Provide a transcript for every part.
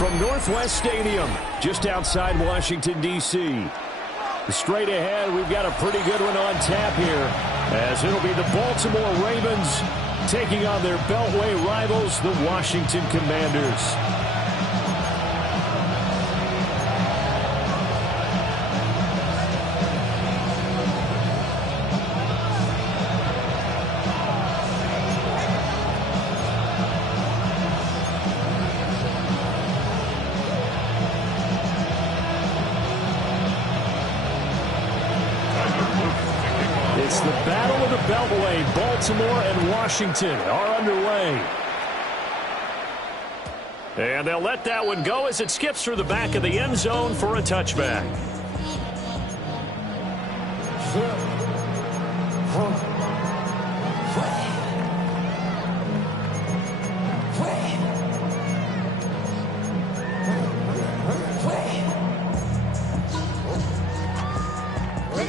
from Northwest Stadium, just outside Washington, D.C. Straight ahead, we've got a pretty good one on tap here, as it'll be the Baltimore Ravens taking on their Beltway rivals, the Washington Commanders. It's the battle of the Beltway. Baltimore and Washington are underway. And they'll let that one go as it skips through the back of the end zone for a touchback.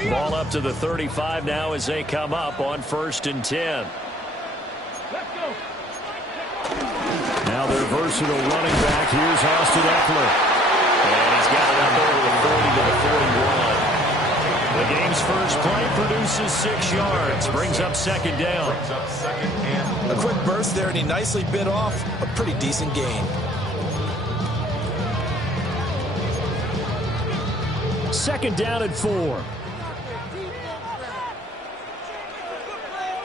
Ball up to the 35 now as they come up on 1st and 10. Now their versatile running back. Here's Austin Eckler. And he's got it up over the 40 to the 41. The game's first play produces 6 yards. Brings up 2nd down. A quick burst there, and he nicely bit off a pretty decent gain. 2nd down and 4.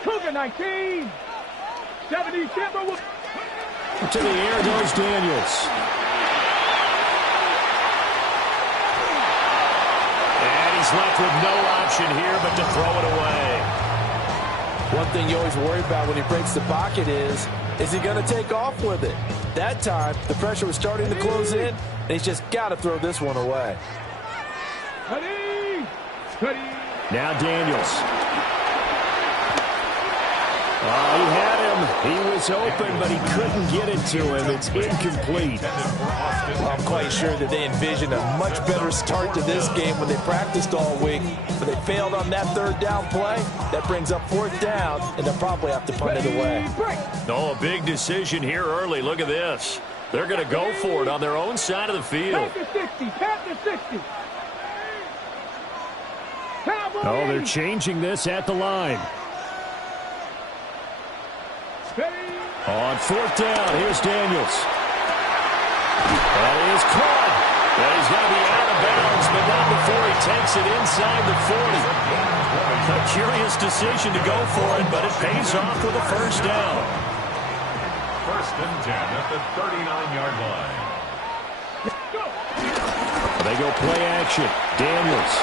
Cougar 19. 70 Timber. To the air goes Daniels. And he's left with no option here but to throw it away. One thing you always worry about when he breaks the pocket is he going to take off with it? That time, the pressure was starting to close in, and he's just got to throw this one away. Now Daniels. He had him. He was open, but he couldn't get it to him. It's incomplete. Well, I'm quite sure that they envisioned a much better start to this game when they practiced all week, but they failed on that 3rd down play. That brings up 4th down, and they'll probably have to punt it away. Oh, a big decision here early. Look at this. They're going to go for it on their own side of the field. Panther 60. Oh, they're changing this at the line. On 4th down, here's Daniels. That is caught. And he's going to be out of bounds, but not before he takes it inside the 40. A curious decision to go for it, but it pays off with a 1st down. 1st and 10 at the 39-yard line. They go play action. Daniels.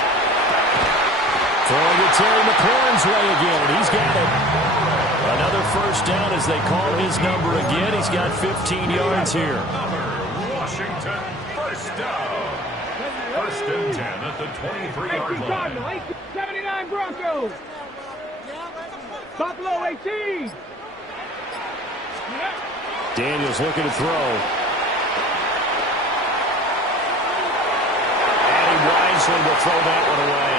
Throwing it Terry McLaurin's way again. He's got it. Another 1st down as they call his number again. He's got 15 yards here. Washington, 1st down. 1st and 10 at the 23-yard line. 79 Broncos. Buffalo 18. Daniels looking to throw. And he wisely will throw that one away.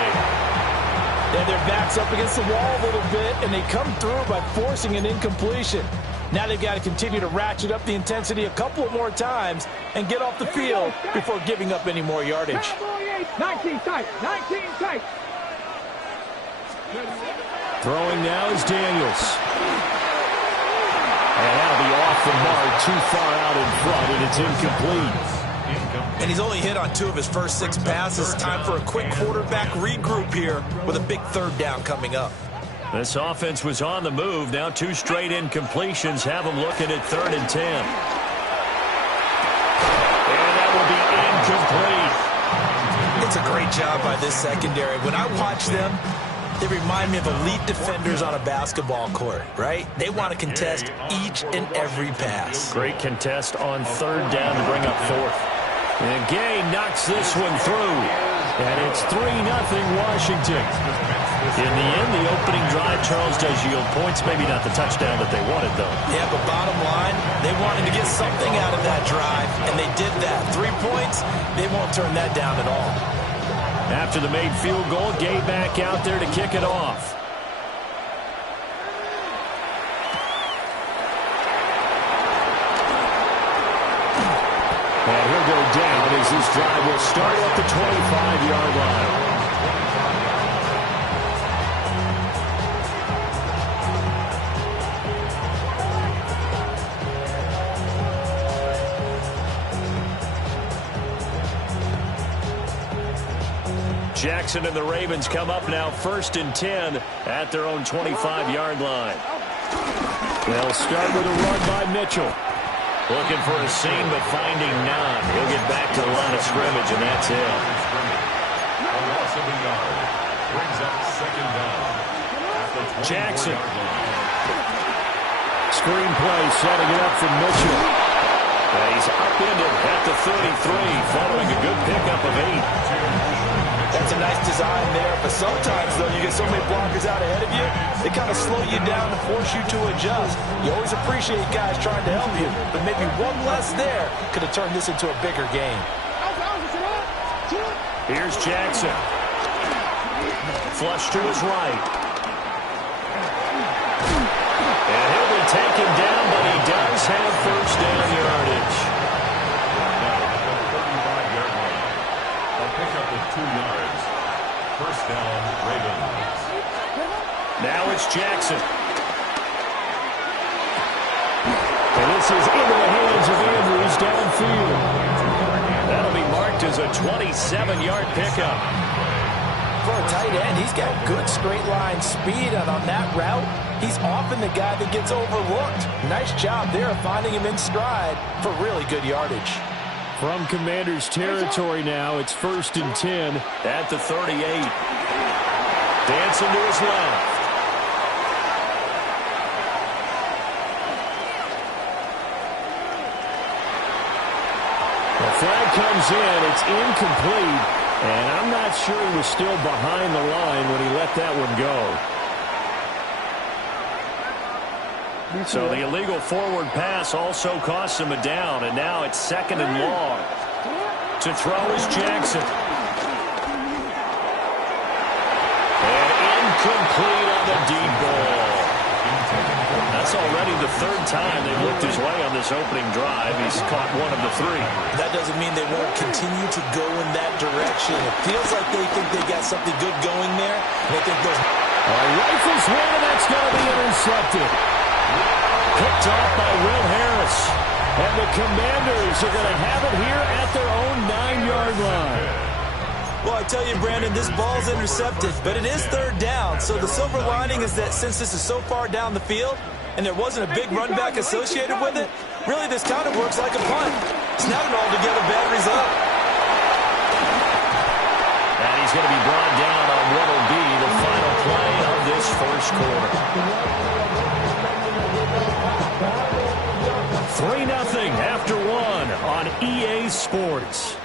And their back's up against the wall a little bit, and they come through by forcing an incompletion. Now they've got to continue to ratchet up the intensity a couple more times and get off the field before giving up any more yardage. 19 tight. 19 tight. Throwing now is Daniels. And that'll be off the mark, too far out in front, and it's incomplete. And he's only hit on 2 of his first 6 passes. Time for a quick quarterback regroup here with a big 3rd down coming up. This offense was on the move. Now 2 straight incompletions have them looking at 3rd and 10. And that will be incomplete. It's a great job by this secondary. When I watch them, they remind me of elite defenders on a basketball court, right? They want to contest each and every pass. Great contest on 3rd down to bring up 4th. And Gay knocks this one through. And it's 3-0 Washington. In the end, the opening drive, Charles, does yield points. Maybe not the touchdown that they wanted, though. Yeah, but bottom line, they wanted to get something out of that drive, and they did that. 3 points, they won't turn that down at all. After the made field goal, Gay back out there to kick it off. And he'll go down as this drive will start at the 25-yard line. Jackson and the Ravens come up now 1st and 10 at their own 25-yard line. They'll start with a run by Mitchell. Looking for a seam, but finding none. He'll get back to the line of scrimmage, and that's it. A loss of a yard. Brings up 2nd down. Jackson. Screenplay setting it up for Mitchell. And he's upended at the 33, following a good pickup of 8. That's a nice design there, but sometimes, though, you get so many blockers out ahead of you, they kind of slow you down and force you to adjust. You always appreciate guys trying to help you, but maybe one less there could have turned this into a bigger game. Here's Jackson. Flush to his right. And he'll be taken down, but he does have first down yardage. Pick up with 2 yards. First down, Ravens. Now it's Jackson. And this is into the hands of Andrews downfield. That'll be marked as a 27-yard pickup. For a tight end, he's got good straight line speed, and on that route, he's often the guy that gets overlooked. Nice job there of finding him in stride for really good yardage. From Commander's territory now, it's 1st and 10 at the 38. Dancing to his left. The flag comes in. It's incomplete. And I'm not sure he was still behind the line when he let that one go. So the illegal forward pass also costs him a down, and now it's 2nd and long. To throw is Jackson. And incomplete on the deep ball. That's already the 3rd time they've looked his way on this opening drive. He's caught 1 of the 3. That doesn't mean they won't continue to go in that direction. It feels like they think they got something good going there. They think there's... Rifles one, and that's going to be intercepted. Picked off by Will Harris. And the Commanders are going to have it here at their own 9-yard line. Well, I tell you, Brandon, this ball's intercepted, but it is 3rd down. So the silver lining is that since this is so far down the field and there wasn't a big run back associated with it, really this kind of works like a punt. It's not an altogether bad result. And he's going to be brought down on what will be the final play of this 1st quarter. 3-0 after 1 on EA Sports.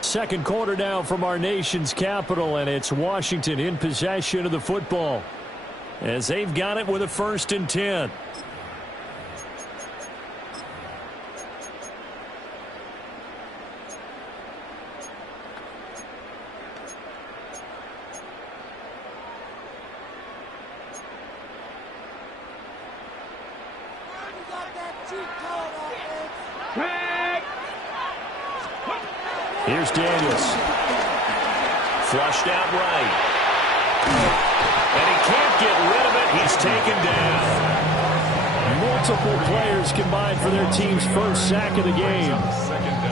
2nd quarter now from our nation's capital, and it's Washington in possession of the football as they've got it with a 1st and 10. Here's Daniels. Flushed out right. And he can't get rid of it. He's taken down. Multiple players combined for their team's 1st sack of the game.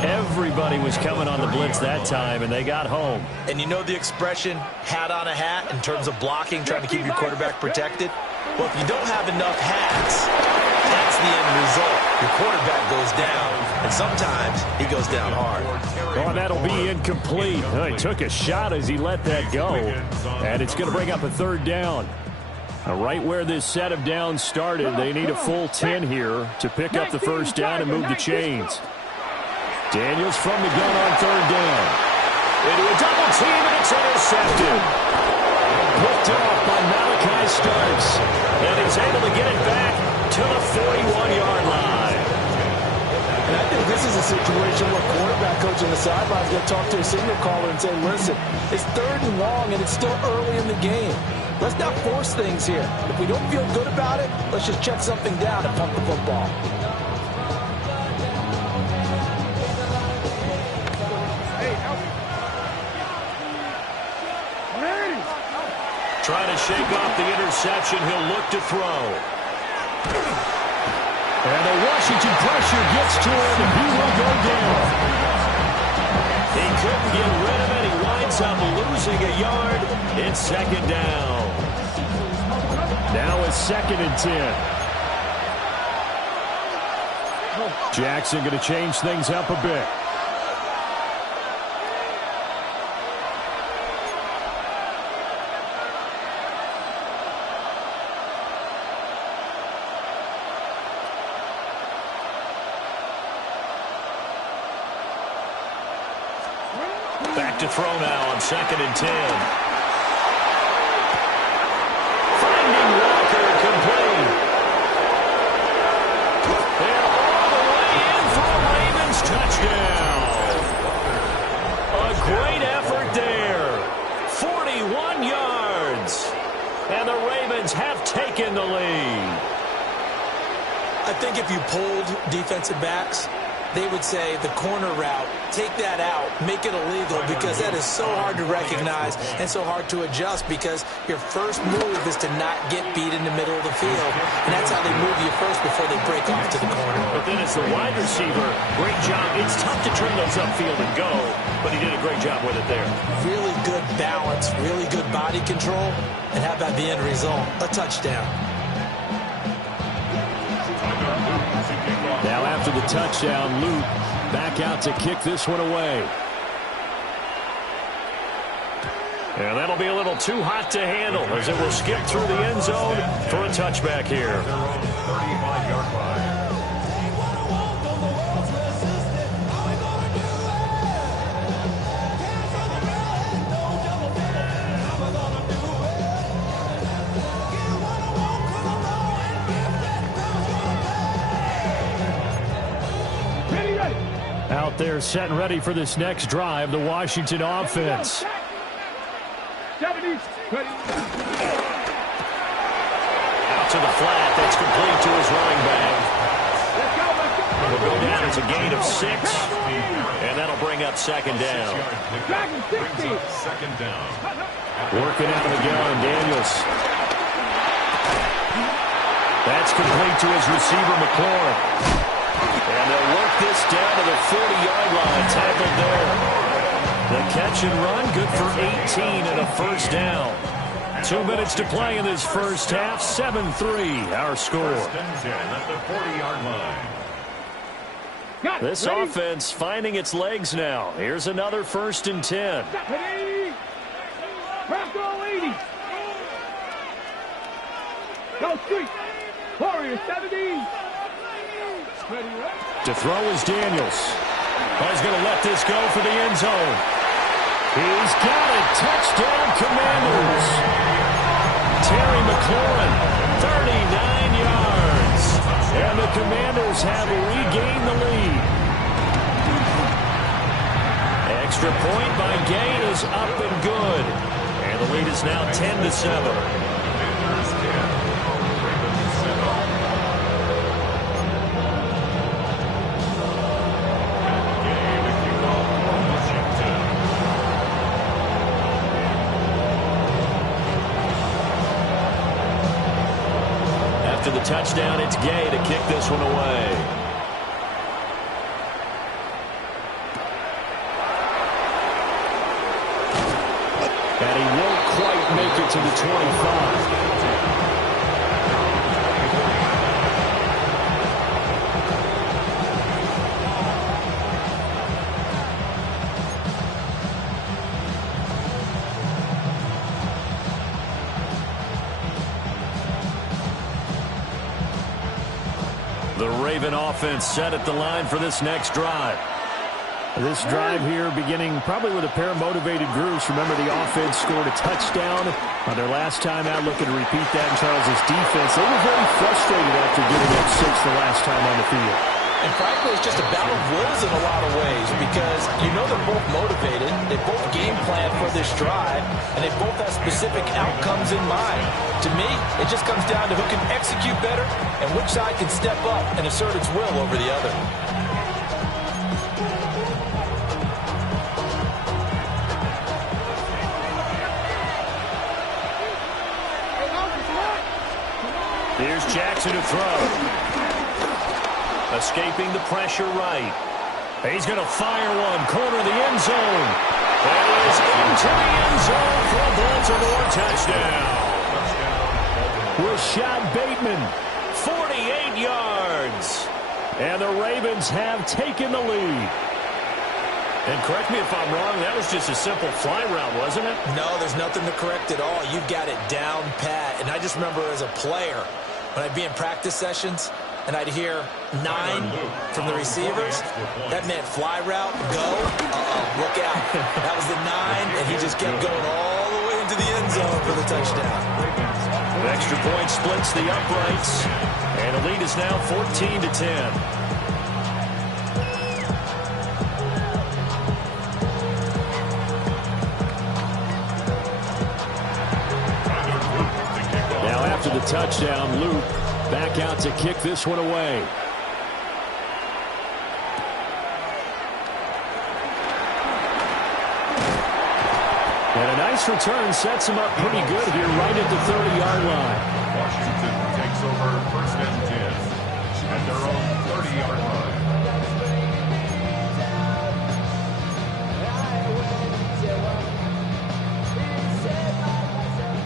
Everybody was coming on the blitz that time, and they got home. And you know the expression, hat on a hat, in terms of blocking, trying to keep your quarterback protected? Well, if you don't have enough hats, that's the end result. Your quarterback goes down, and sometimes he goes down hard. Oh, and that'll be incomplete. Oh, he took a shot as he let that go, and it's going to bring up a 3rd down. Right where this set of downs started, they need a full 10 here to pick up the 1st down and move the chains. Daniels from the gun on 3rd down. Into a double team, and it's intercepted. Picked off by Malachi Starks, and he's able to get it back to the 41-yard line. And I think this is is a situation where quarterback coach on the sideline is going to talk to a signal caller and say, listen, it's 3rd and long, and it's still early in the game. Let's not force things here. If we don't feel good about it, let's just check something down and pump the football. Trying to shake off the interception. He'll look to throw. And the Washington pressure gets to him, and he will go down. He couldn't get rid of it. He winds up losing a yard. It's 2nd down. Now it's 2nd and 10. Jackson going to change things up a bit. Back to throw now on 2nd and 10. Finding Walker, complete. They're all the way in for a Ravens touchdown. A great effort there. 41 yards. And the Ravens have taken the lead. I think if you polled defensive backs, they would say the corner route, take that out, make it illegal, because that is so hard to recognize and so hard to adjust, because your first move is to not get beat in the middle of the field. And that's how they move you first before they break off to the corner. But then as the wide receiver, great job. It's tough to trim those upfield and go, but he did a great job with it there. Really good balance, really good body control, and how about the end result? A touchdown. Now after the touchdown, Luke back out to kick this one away. And that'll be a little too hot to handle as it will skip through the end zone for a touchback here. 35-yard line. Out there set and ready for this next drive, the Washington offense. 70, Out to the flat. That's complete to his running back. let's go. It'll go down as a gain of 6, and that'll bring up 2nd down. Dragon 60. 2nd down. Working out of the gun, Daniels. That's complete to his receiver, McLaurin. And they'll work this down to the 40-yard line, tackled there. The catch and run, good for 18 and a 1st down. 2 minutes to play in this first half, 7-3, our score. 1st and 10 at the 40-yard line. This offense finding its legs now. Here's another 1st and 10. Bronco 80. Go street. Warrior 70. To throw is Daniels. Oh, he's going to let this go for the end zone. He's got it. Touchdown, Commanders. Terry McLaurin, 39 yards. And the Commanders have regained the lead. Extra point by Gain is up and good. And the lead is now 10-7. To the touchdown, it's Gay to kick this one away. And he won't quite make it to the 25. The Raven offense set at the line for this next drive. This drive here beginning probably with a pair of motivated groups. Remember, the offense scored a touchdown on their last time out. Looking to repeat that in Charles's defense. They were very frustrated after giving up 6 the last time on the field. And frankly, it's just a battle of wills in a lot of ways because you know they're both motivated, they both game plan for this drive, and they both have specific outcomes in mind. To me, it just comes down to who can execute better and which side can step up and assert its will over the other. Here's Jackson to throw. Escaping the pressure right. He's going to fire one. Corner of the end zone. That is into the end zone for a Baltimore touchdown. Rashad Bateman, 48 yards. And the Ravens have taken the lead. And correct me if I'm wrong, that was just a simple fly route, wasn't it? No, there's nothing to correct at all. You've got it down pat. And I just remember as a player, when I'd be in practice sessions, and I'd hear 9 from the receivers, that meant fly route, go, look out. That was the 9, and he just kept going all the way into the end zone for the touchdown. An extra point splits the uprights, and the lead is now 14-10. After the touchdown, loop back out to kick this one away. And a nice return sets him up pretty good here right at the 30-yard line. Washington takes over first and 10 at their own 30-yard line.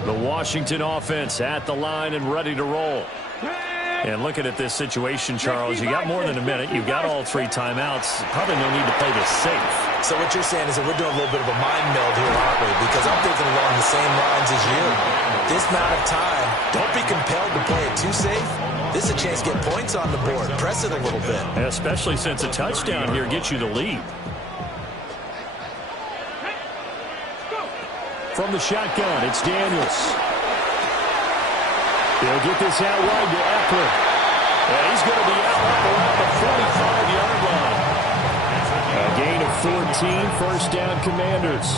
The Washington offense at the line and ready to roll. And looking at this situation, Charles, you got more than a minute. You've got all 3 timeouts. Probably no need to play this safe. So what you're saying is that we're doing a little bit of a mind meld here, aren't we? Because I'm thinking along the same lines as you. This amount of time, don't be compelled to play it too safe. This is a chance to get points on the board. Press it a little bit. Especially since a touchdown here gets you the lead. From the shotgun, it's Daniels. He'll get this out wide to Eckler. And he's going to be out up around the 45-yard line. A gain of 14, first down Commanders.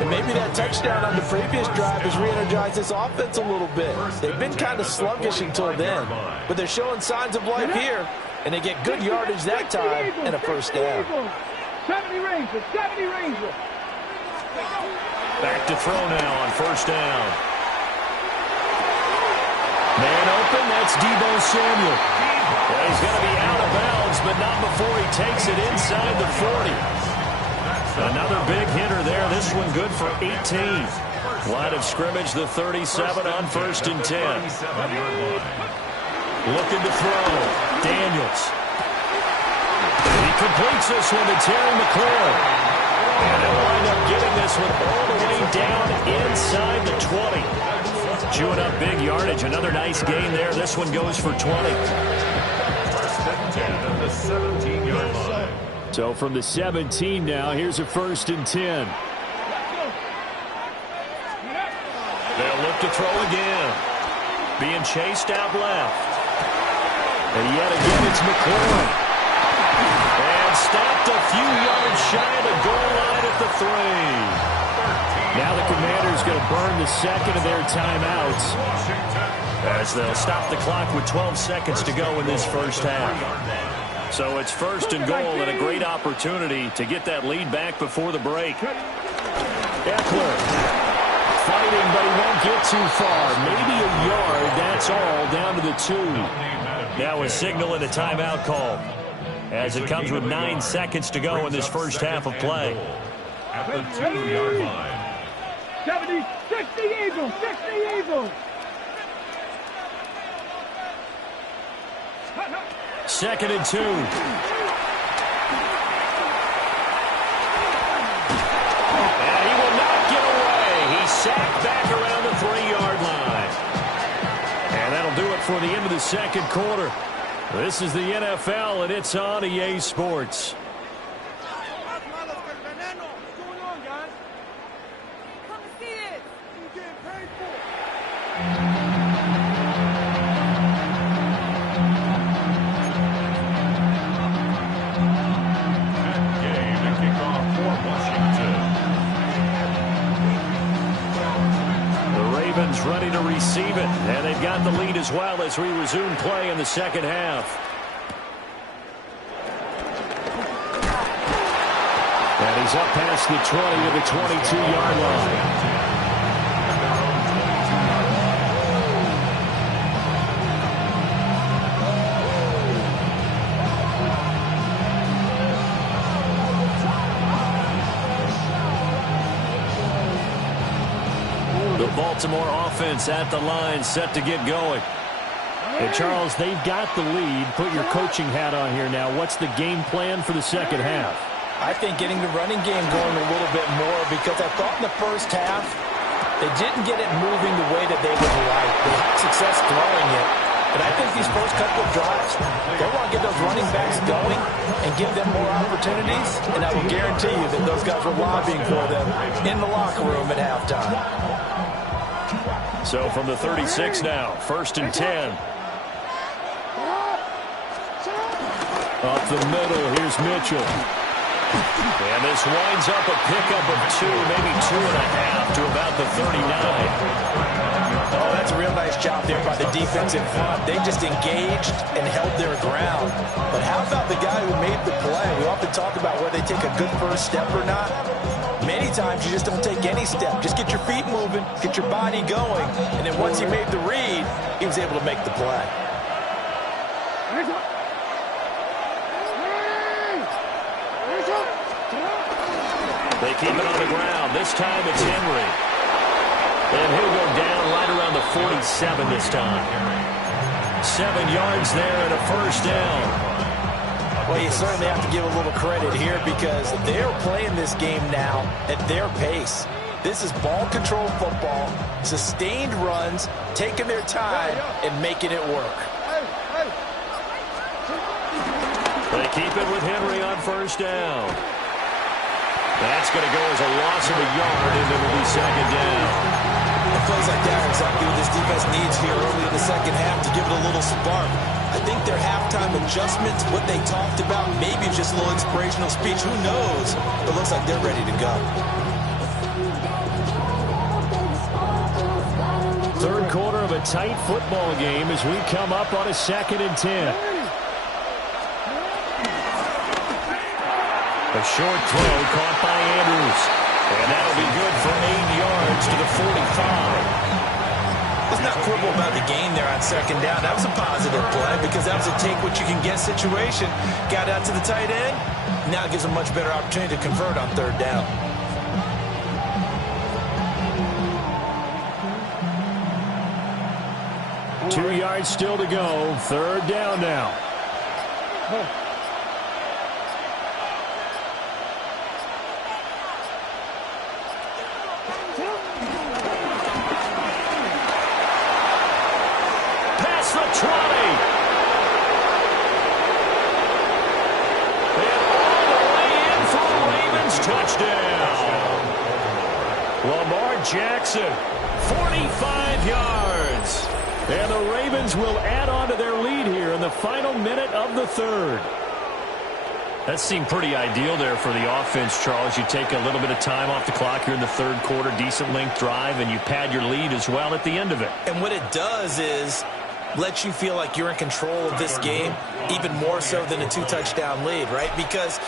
And maybe that touchdown on the previous drive has re-energized this offense a little bit. They've been kind of sluggish until then, but they're showing signs of life here, and they get good yardage that time and a first down. 70 Rangers, 70 Rangers. Back to throw now on first down. Man open, that's Deebo Samuel. Well, he's going to be out of bounds, but not before he takes it inside the 40. Another big hitter there. This one good for 18. Line of scrimmage, the 37 on first and 10. Looking to throw. Daniels. He completes this one to Terry McLaurin. And they'll wind up getting this one all the way down inside the 20. Chewing up big yardage. Another nice gain there. This one goes for 20. First and 10 at the 17-yard line. So from the 17 now, here's a first and 10. They'll look to throw again. Being chased out left. And yet again, it's McLaurin. And stopped a few yards shy of the goal line at the 3. Now the Commanders going to burn the second of their timeouts as they'll stop the clock with 12 seconds to go in this first half. So it's first and goal and a great opportunity to get that lead back before the break. Eckler fighting, but he won't get too far. Maybe a yard, that's all, down to the 2. Now a signal and a timeout call, as it comes with 9 seconds to go in this first half of play. At the 2-yard line. 70, 60 Eagles, 60 Eagles. Second and 2. And he will not get away. He's sacked back around the 3-yard line. And that'll do it for the end of the second quarter. This is the NFL, and it's on EA Sports. is ready to receive it. And they've got the lead as well as we resume play in the second half. And he's up past the 20 to the 22-yard line. The Baltimore offense at the line, set to get going. And Charles, they've got the lead. Put your coaching hat on here now. What's the game plan for the second half? I think getting the running game going a little bit more, because I thought in the first half they didn't get it moving the way that they would like. They had success throwing it. But I think these first couple of drives, they want to get those running backs going and give them more opportunities. And I will guarantee you that those guys were lobbying for them in the locker room at halftime. So from the 36 now, 1st and 10. Up the middle, here's Mitchell. And this winds up a pickup of 2, maybe 2.5 to about the 39. Oh, that's a real nice job there by the defense in front. They just engaged and held their ground. But how about the guy who made the play? We often talk about whether they take a good first step or not. Many times you just don't take any step. Just get your feet moving, get your body going, and then once he made the read, he was able to make the play. They keep it on the ground. This time it's Henry. And he'll go down right around the 47 this time. 7 yards there and a first down. Well, you certainly have to give a little credit here, because they're playing this game now at their pace. This is ball control football, sustained runs, taking their time and making it work. They keep it with Henry on first down. That's going to go as a loss of a yard, and it'll be second down. And plays like that are exactly what this defense needs here early in the second half to give it a little spark. I think their halftime adjustments, what they talked about, maybe just a little inspirational speech, who knows? It looks like they're ready to go. Third quarter of a tight football game as we come up on a 2nd and 10. A short throw caught by Andrews. And that'll be good for 8 yards to the 45. Let's not quibble about the gain there on second down. That was a positive play, because that was a take-what-you-can-get situation. Got out to the tight end. Now it gives them a much better opportunity to convert on third down. Two yards still to go. Third down now. Past the 20. And all the way in for a Ravens touchdown. Lamar Jackson, 45 yards. And the Ravens will add on to their lead here in the final minute of the third. That seemed pretty ideal there for the offense, Charles. You take a little bit of time off the clock here in the third quarter, decent length drive, and you pad your lead as well at the end of it. And what it does is let you feel like you're in control of this game, even more so than a 2-touchdown lead, right? Because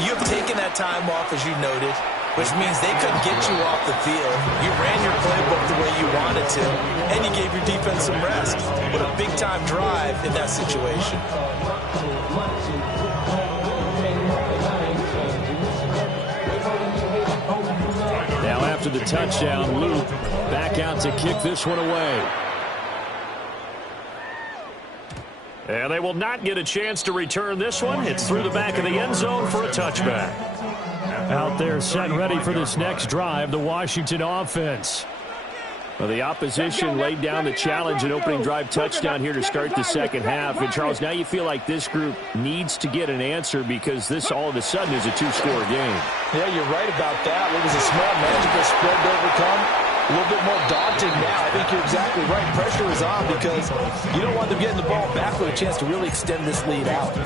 you have taken that time off, as you noted, which means they couldn't get you off the field. You ran your playbook the way you wanted to, and you gave your defense some rest. What a big-time drive in that situation. Now after the touchdown, Luke back out to kick this one away. And they will not get a chance to return this one. It's through the back of the end zone for a touchback. Out there set and ready for this next drive, the Washington offense. Well, the opposition laid down the challenge, an opening drive touchdown here to start the second half. And, Charles, now you feel like this group needs to get an answer, because this all of a sudden is a 2-score game. Yeah, you're right about that. It was a small manageable spread to overcome. a little bit more daunting now. I think you're exactly right. Pressure is on because you don't want them getting the ball back with a chance to really extend this lead out.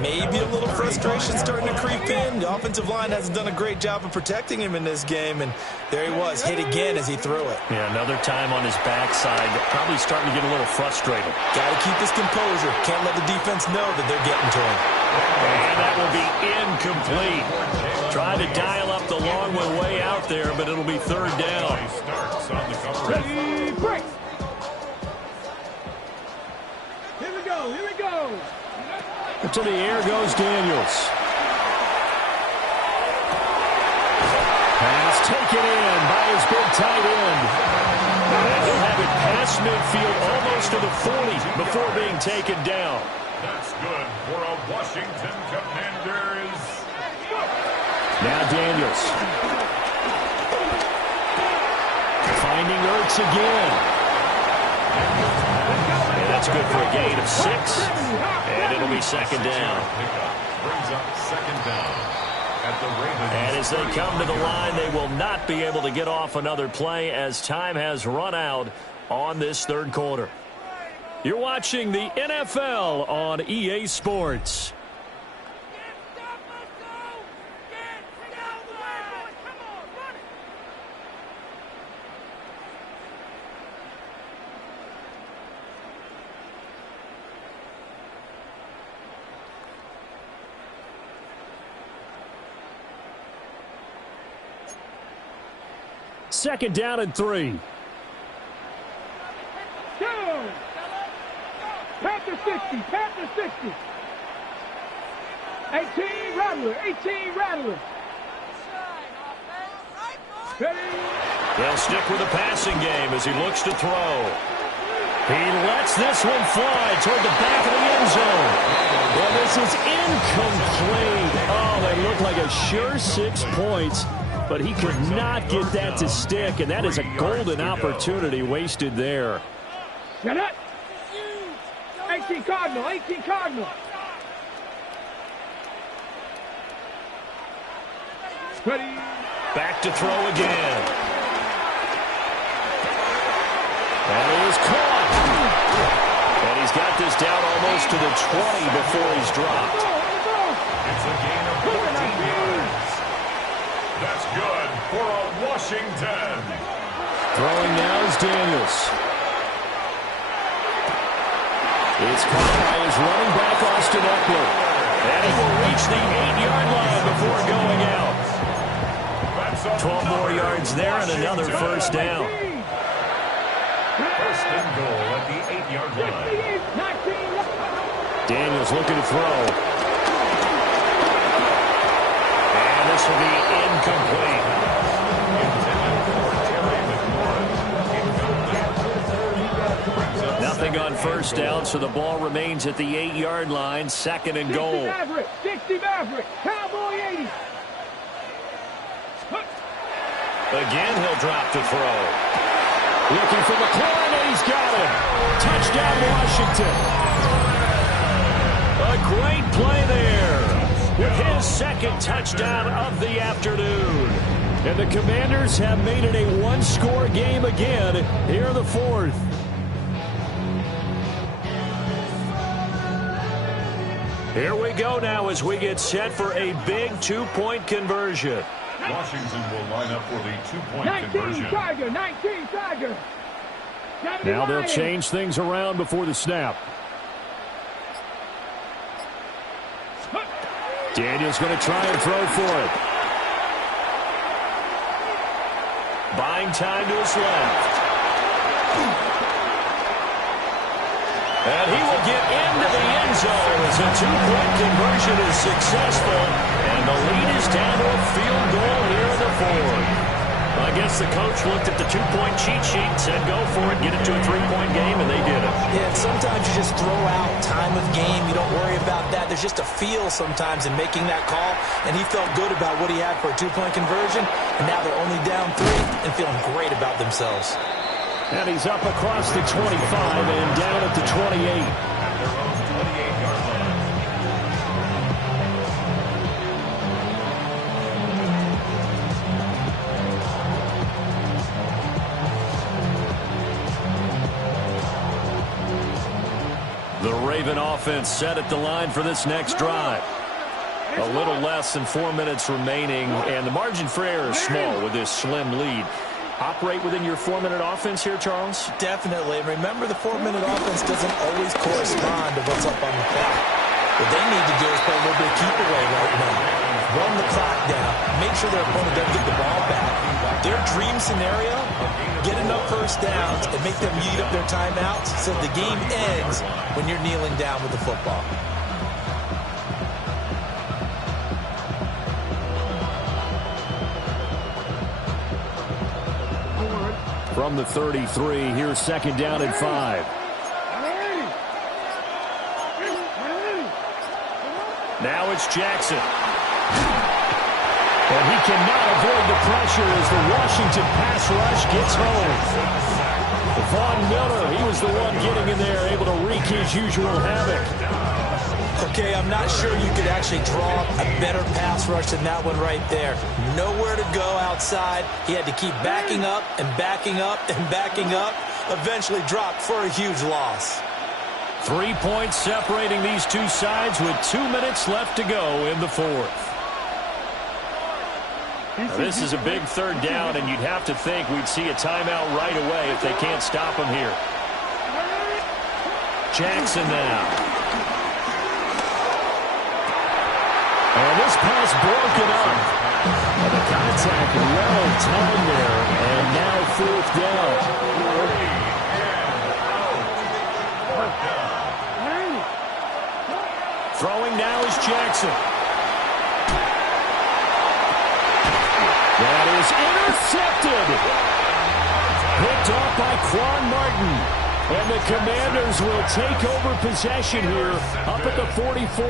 Maybe a little frustration starting to creep in. The offensive line hasn't done a great job of protecting him in this game, and there he was, hit again as he threw it. Yeah, another time on his backside, probably starting to get a little frustrated. Got to keep his composure. Can't let the defense know that they're getting to him. And that will be incomplete. Trying to dial up the long one way out there, but it'll be third down. Ready, break. Here we go, here we go. To the air goes Daniels. Pass taken in by his big tight end. And he'll have it past midfield almost to the 40 before being taken down. That's good for a Washington Commanders. Now Daniels. Finding Ertz again. And that's good for a gain of 6. And it'll be second down. Brings up second down at the Ravens. And as they come to the line, they will not be able to get off another play as time has run out on this third quarter. You're watching the NFL on EA Sports. Second down and 3. Go. Panther 60, Panther 60. 18 Rattler, 18 Rattler. Ready. They'll stick with the passing game as he looks to throw. He lets this one fly toward the back of the end zone. Well, this is incomplete. Oh, they look like a sure 6 points, but he could not get that to stick, and that is a golden opportunity wasted there. Shut up. 18 Cardinal, 18 Cardinal. Ready. Back to throw again. And he is caught. And he's got this down almost to the 20 before he's dropped. It's a gain of 14 yards. That's good for a Washington. Throwing now is Daniels. It's caught by his running back, Austin Eckler. And he will reach the 8-yard line before going out. 12 more yards there and another first down. First and goal at the 8-yard line. Daniels looking to throw. And this will be incomplete. Nothing on first down, so the ball remains at the 8-yard line, second and goal. 60 Maverick, Cowboy 80. Again, he'll drop to throw. Looking for McLaurin, and he's got it. Touchdown, Washington. A great play there with his second touchdown of the afternoon. And the Commanders have made it a one-score game again here in the fourth. Here we go now as we get set for a big two-point conversion. Washington will line up for the two-point 19 conversion. Tiger, 19 Tiger. Now they'll change things around before the snap. Daniels going to try and throw for it. Buying time to his left. And he will get into the end zone as a two-point conversion is successful. And the lead is down to a field goal here in the fourth. I guess the coach looked at the two-point cheat sheet and said, go for it, get it to a three-point game, and they did it. Yeah, and sometimes you just throw out time of game. You don't worry about that. There's just a feel sometimes in making that call, and he felt good about what he had for a two-point conversion, and now they're only down 3 and feeling great about themselves. And he's up across the 25 and down at the 28. driven offense set at the line for this next drive. A little less than 4 minutes remaining, and the margin for error is small with this slim lead. Operate within your 4-minute offense here, Charles? Definitely. Remember, the 4-minute offense doesn't always correspond to what's up on the clock. What they need to do is play a little bit of keep away right now. Run the clock down. Make sure their opponent doesn't get the ball back. Their dream scenario, get enough first downs and make them eat up their timeouts so the game ends when you're kneeling down with the football. From the 33, here's second down and 5. Now it's Jackson. And he cannot avoid the pressure as the Washington pass rush gets home. Von Miller, he was the one getting in there, able to wreak his usual havoc. Okay, I'm not sure you could actually draw a better pass rush than that one right there. Nowhere to go outside. He had to keep backing up and backing up and backing up. Eventually dropped for a huge loss. 3 points separating these two sides with 2 minutes left to go in the fourth. Now, this is a big third down, and you'd have to think we'd see a timeout right away if they can't stop him here. Jackson now. And this pass broken up. And the contact well timed there, and now fourth down. Throwing now is Jackson. That is intercepted. Picked off by Quan Martin. And the Commanders will take over possession here up at the 44.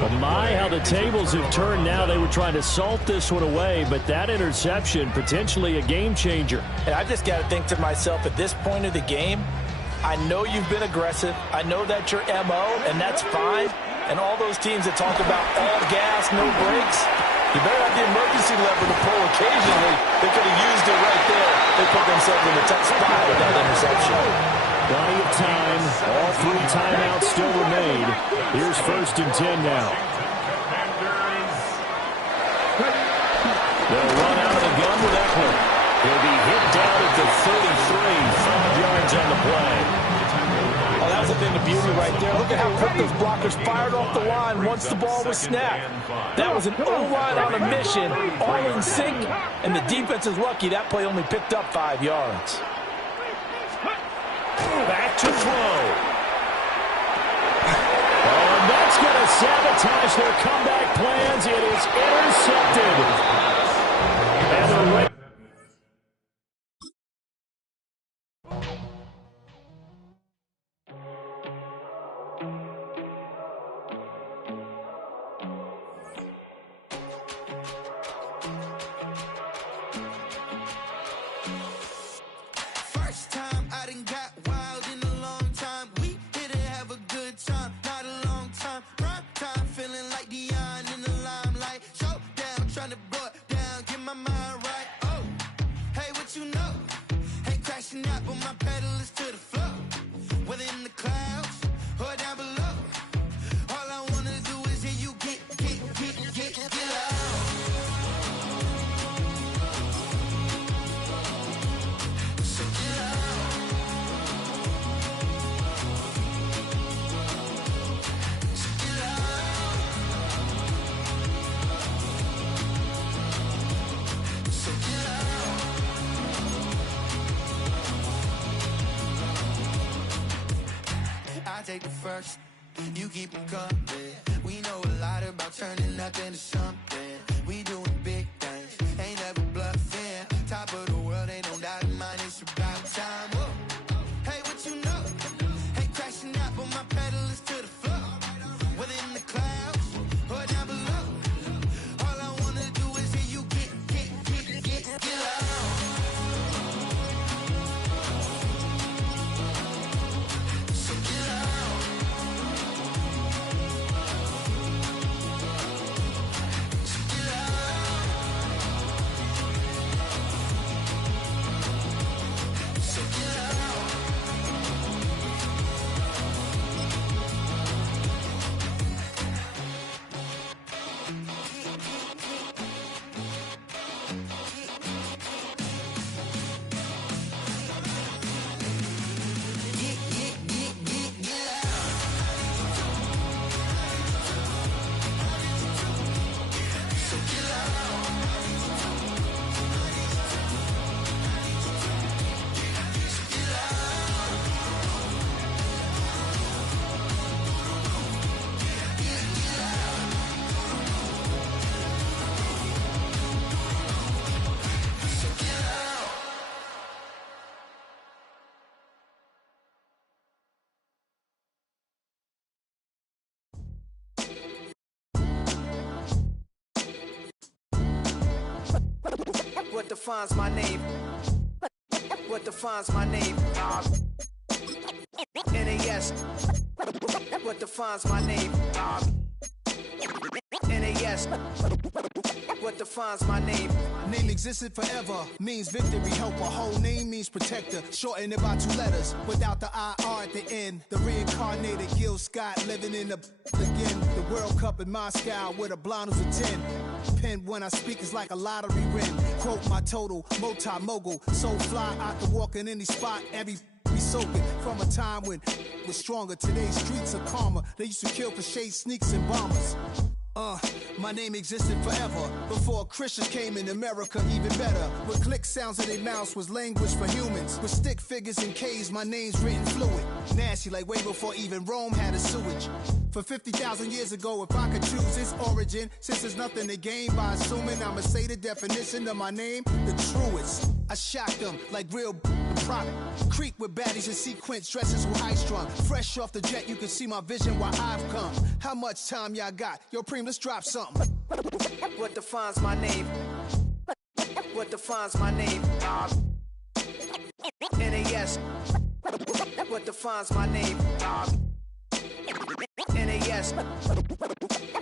Well, my, how the tables have turned now. They were trying to salt this one away, but that interception, potentially a game changer. And I just got to think to myself, at this point of the game, I know you've been aggressive. I know that's your MO, and that's fine. And all those teams that talk about all gas, no brakes, you better have the emergency lever to pull occasionally. They could have used it right there. They put themselves in a tough spot with that interception. Plenty of time. All 3 timeouts still remain. Here's 1st and 10 now. They'll run out of the gun with Eckler. He'll be hit down at the 33. 5 yards on the play. Oh, that was a thing of beauty right there. Look at how quick those blockers fired off the line once the ball was snapped. That was an O-line on a mission, all in sync, and the defense is lucky that play only picked up 5 yards. Back to throw. Oh, and that's going to sabotage their comeback plans. It is intercepted. And the take the first, you keep them coming. We know a lot about turning nothing to something. We doing big things, ain't never bluffing. Top of the world, ain't no doubt in mine, it's about time. Whoa. Hey, what you know? Hey, crashing out, but my pedal is to the floor. Whether in the clouds or down below, all I wanna do is hear you get loud. What defines my name? What defines my name? NAS. What defines my name? NAS. What defines my name? Name existed forever, means victory, helper. Whole name means protector, shortened it by 2 letters, without the IR at the end. The reincarnated Gil Scott, living in the again. The World Cup in Moscow, with a blind who's a 10. Pen when I speak is like a lottery win. Quote my total, multi-mogul, so fly, I can walk in any spot, every be soaking from a time when was stronger. Today's streets are calmer. They used to kill for shade sneaks and bombers. My name existed forever before Christians came in America, even better. With click sounds in their mouths was language for humans. With stick figures and K's, my name's written fluid. Nasty like way before even Rome had a sewage. For 50,000 years ago, if I could choose its origin, since there's nothing to gain by assuming, I'ma say the definition of my name, the truest. I shocked them like real product. Creek with baddies in sequence, dresses with high strung. Fresh off the jet, you can see my vision where I've come. How much time y'all got? Yo, Preem, let's drop something. What defines my name? What defines my name? NAS. What defines my name? NAS.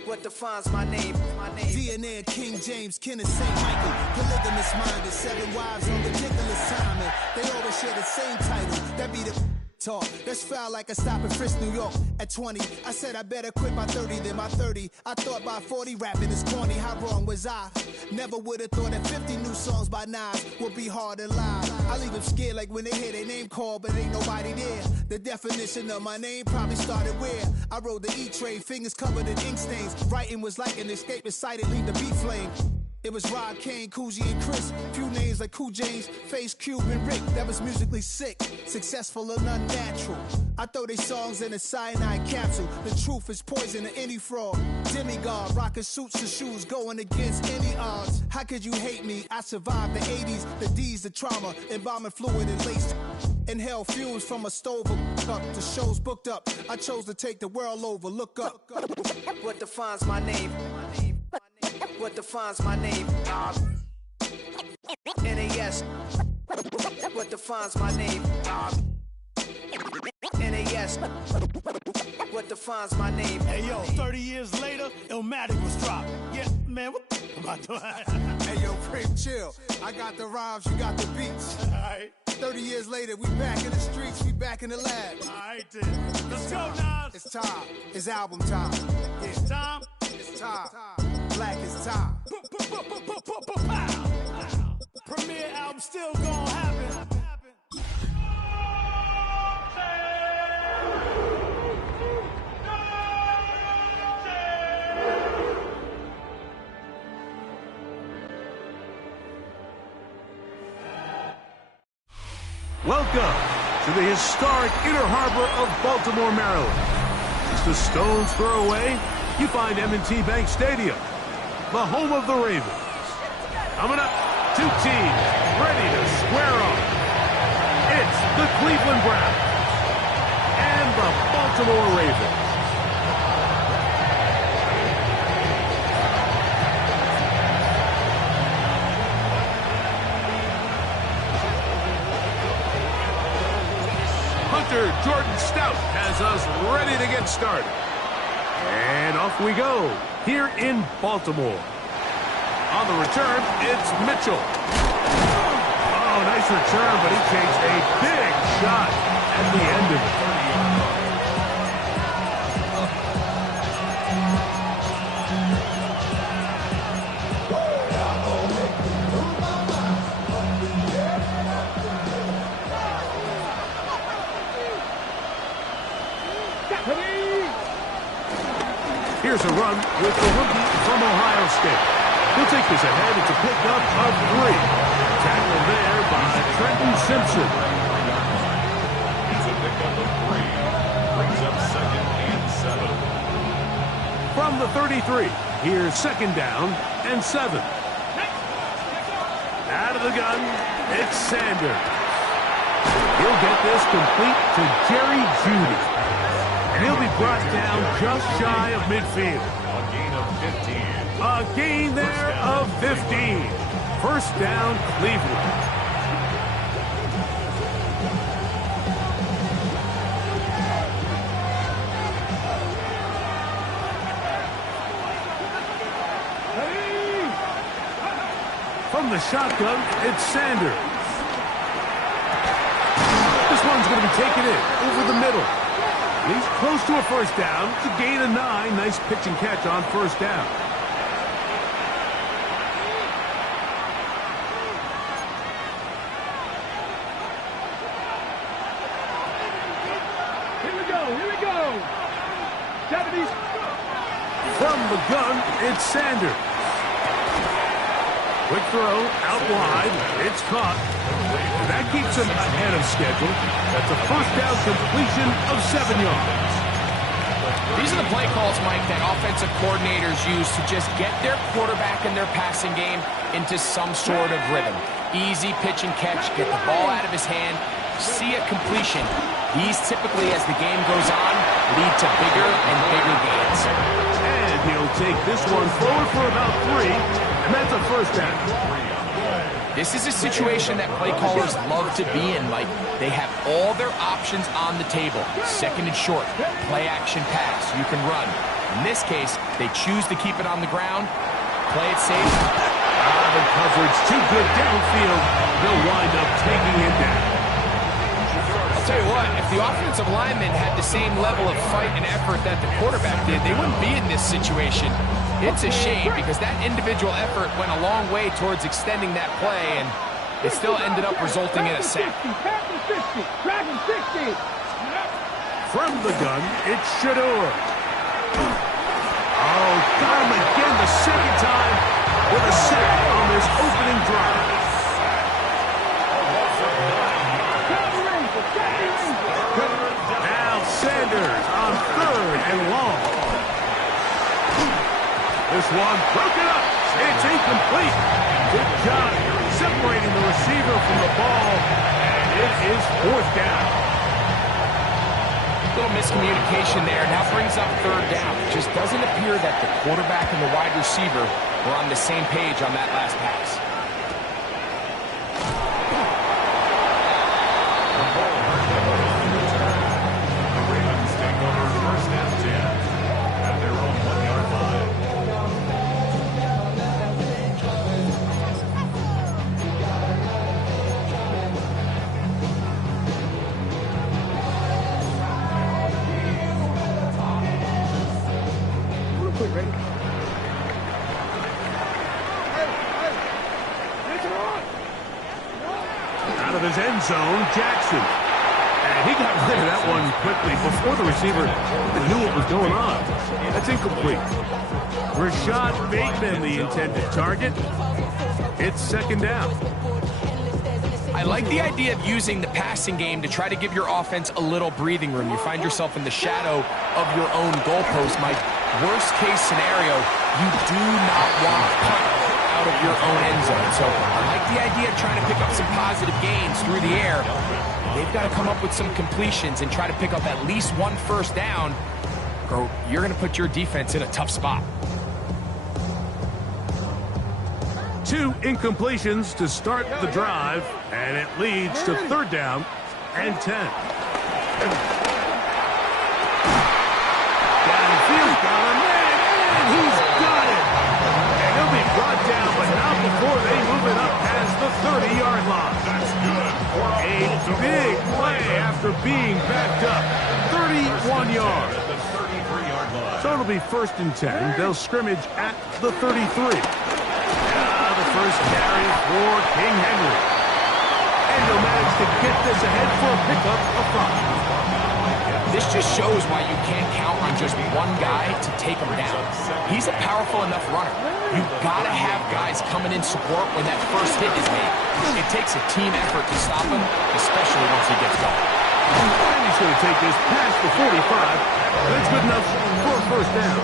What defines my name? DNA of King James, Ken of St. Michael. Polygamous minded, 7 wives on ridiculous timing. They always share the same title. That be the talk. That's foul like a stop in Frisk, New York. At 20, I said I better quit by 30 than by 30. I thought by 40 rapping is corny. How wrong was I? Never would have thought that 50 new songs by Nas would be hard to lie. I leave them scared like when they hear their name called, but ain't nobody there. The definition of my name probably started where I rode the E-train, fingers covered in ink stains. Writing was like an escape inside leave the beat flame. It was Rod, Kane, Coogee, and Chris. Few names like Cool James, Face, Cube, and Rick. That was musically sick, successful and unnatural. I throw they songs in a cyanide capsule. The truth is poison to any fraud. Demigod, rocking suits and shoes, going against any odds. How could you hate me? I survived the 80s, the D's, the trauma, embalming fluid and laced. Inhale fumes from a stove up. The show's booked up. I chose to take the world over. Look up. What defines my name? What defines my name? NAS. What defines my name? NAS. What defines my name? Hey yo, 30 years later, Illmatic was dropped. Yeah, man, what the am I doing? Hey yo, Preem, chill. I got the rhymes, you got the beats. Alright. 30 years later, we back in the streets, we back in the lab. Alright then. Let's go, Nas. It's time. It's album time. Yeah. It's time. It's time. Black is time. Premiere album still gonna happen. Welcome to the historic Inner Harbor of Baltimore, Maryland. Just a stone's throw away, you find M&T Bank Stadium, the home of the Ravens. Coming up, 2 teams ready to square off. It's the Cleveland Browns and the Baltimore Ravens. Hunter Jordan Stout has us ready to get started. And off we go, here in Baltimore. On the return, it's Mitchell. Oh, nice return, but he takes a big shot at the end of it. Here's a run with the rookie from Ohio State. He'll take this ahead. It's a pickup of 3. Tackled there by Trenton Simpson. He's a pickup of 3. Brings up 2nd and 7. From the 33, here's 2nd down and 7. Out of the gun, it's Sanders. He'll get this complete to Jerry Jeudy. And he'll be brought down just shy of midfield. A gain of 15. A gain there of 15. First down, Cleveland. From the shotgun, it's Sanders. This one's going to be taken in over the middle. He's close to a first down. It's a gain of 9. Nice pitch and catch on first down. Here we go. 70s. From the gun, it's Sanders. Quick throw, out wide. It's caught. And that keeps him ahead of schedule. That's a first down completion of 7 yards. These are the play calls, Mike, that offensive coordinators use to just get their quarterback and their passing game into some sort of rhythm. Easy pitch and catch, get the ball out of his hand, see a completion. These typically, as the game goes on, lead to bigger and bigger gains. And he'll take this one forward for about 3, and that's a first down. This is a situation that play callers love to be in, Mike. They have all their options on the table. Second and short, play action pass, you can run. In this case, they choose to keep it on the ground, play it safe. The coverage too good downfield. They'll wind up taking it down. I'll tell you what, if the offensive lineman had the same level of fight and effort that the quarterback did, they wouldn't be in this situation. It's a shame because that individual effort went a long way towards extending that play, and it still ended up resulting in a sack. From the gun, it's Shador. Oh, got him again the second time with a sack on this opening drive. Now Sanders on 3rd and long. This one broken up. It's incomplete. Good job separating the receiver from the ball, and it is 4th down. Little miscommunication there. Now brings up 3rd down. It just doesn't appear that the quarterback and the wide receiver were on the same page on that last pass. Out of his end zone, Jackson. And he got rid of that one quickly before the receiver even knew what was going on. That's incomplete. Rashad Bateman, the intended target. It's 2nd down. I like the idea of using the passing game to try to give your offense a little breathing room. You find yourself in the shadow of your own goalpost, Mike. Worst case scenario, you do not want to punt out of your own end zone. So I like the idea of trying to pick up some positive gains through the air. They've got to come up with some completions and try to pick up at least 1 first down, or you're going to put your defense in a tough spot. 2 incompletions to start the drive, and it leads to 3rd down and 10. Downfield, got a man, and he's got it. And he'll be brought down, but not before they move it up past the 30-yard line. That's good. A big play after being backed up. 31 yards. At the 33-yard line. So it'll be 1st and 10. They'll scrimmage at the 33. The first carry for King Henry. And he'll manage to get this ahead for a pickup of 5. This just shows why you can't count on just one guy to take him down. He's a powerful enough runner. You've got to have guys coming in support when that first hit is made. It takes a team effort to stop him, especially once he gets going. And he's going to take this past the 45. That's good enough for a first down.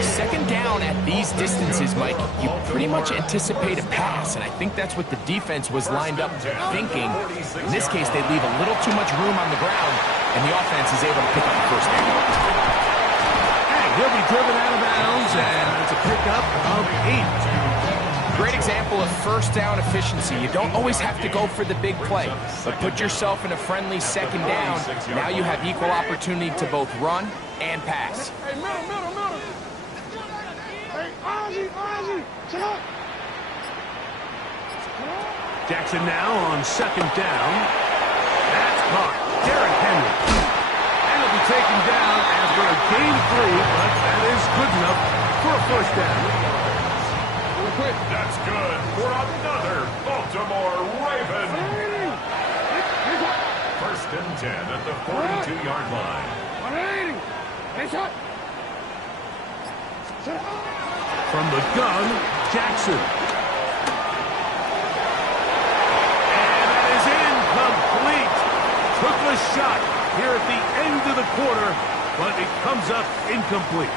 2nd down at these distances, Mike, you pretty much anticipate a pass, and I think that's what the defense was lined up thinking. In this case, they leave a little too much room on the ground, and the offense is able to pick up the first down. And he'll be driven out of bounds, and it's a pickup of 8. Great example of first down efficiency. You don't always have to go for the big play, but put yourself in a friendly second down. Now you have equal opportunity to both run and pass. Hey, middle. Hey, Ozzy, sit up. Jackson now on second down. That's caught. Derrick Henry. And he'll be taken down after a gain of 3, but that is good enough for a first down. That's good for another Baltimore Raven. First and 10 at the 42-yard line. 180. Headshot. From the gun, Jackson. And that is incomplete. Took the shot here at the end of the quarter, but it comes up incomplete.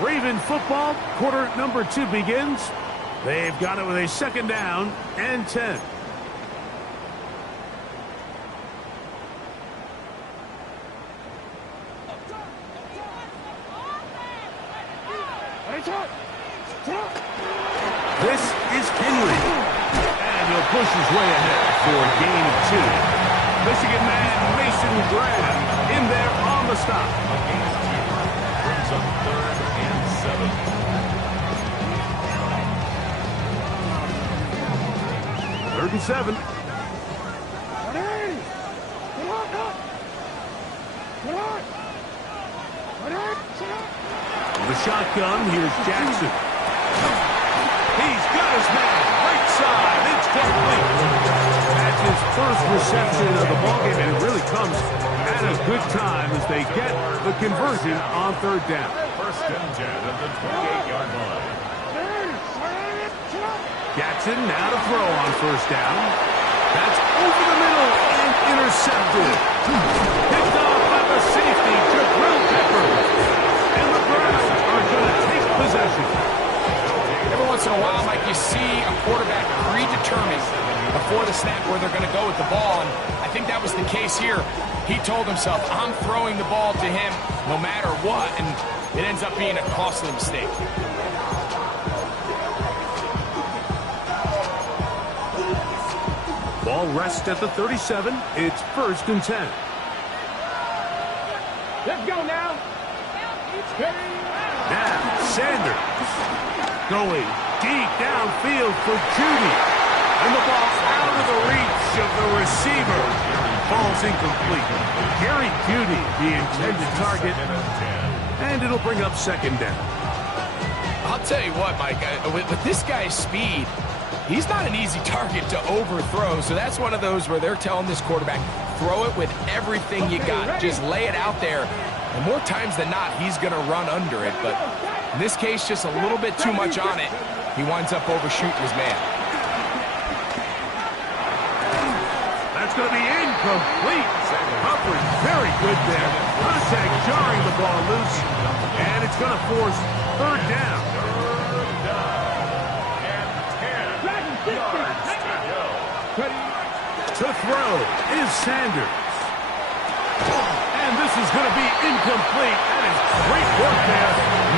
Raven football, quarter number 2 begins. They've got it with a second down and 10. This is Henry. And he'll push his way ahead for a gain of 2. Michigan man Mason Graham in there on the stop. Brings up 3rd and 7. 3rd and 7. The shotgun, here's Jackson. He's got his man, right side, it's complete. That's his first reception of the ballgame, and it really comes at a good time as they get the conversion on 3rd down. First and 10 at the 28-yard line. Jackson now to throw on 1st down. That's over the middle and intercepted. Picked off by the safety, Jabril Peppers. And the Browns are going to take possession. Every once in a while, Mike, you see a quarterback predetermined before the snap where they're going to go with the ball, and I think that was the case here. He told himself, I'm throwing the ball to him no matter what, and it ends up being a costly mistake. Ball rests at the 37. It's 1st and 10. Let's go now. Now, Sanders going deep downfield for Judy. And the ball out of the reach of the receiver. Ball's incomplete. Gary Judy, the intended target. And it'll bring up 2nd down. I'll tell you what, Mike, with this guy's speed, he's not an easy target to overthrow, so that's one of those where they're telling this quarterback, throw it with everything you got. Just lay it out there. And more times than not, he's going to run under it. But in this case, just a little bit too much on it. He winds up overshooting his man. That's going to be incomplete. Humphrey, very good there. Contact jarring the ball loose. And it's going to force 3rd down. To throw is Sanders. And this is going to be incomplete. That is great work there,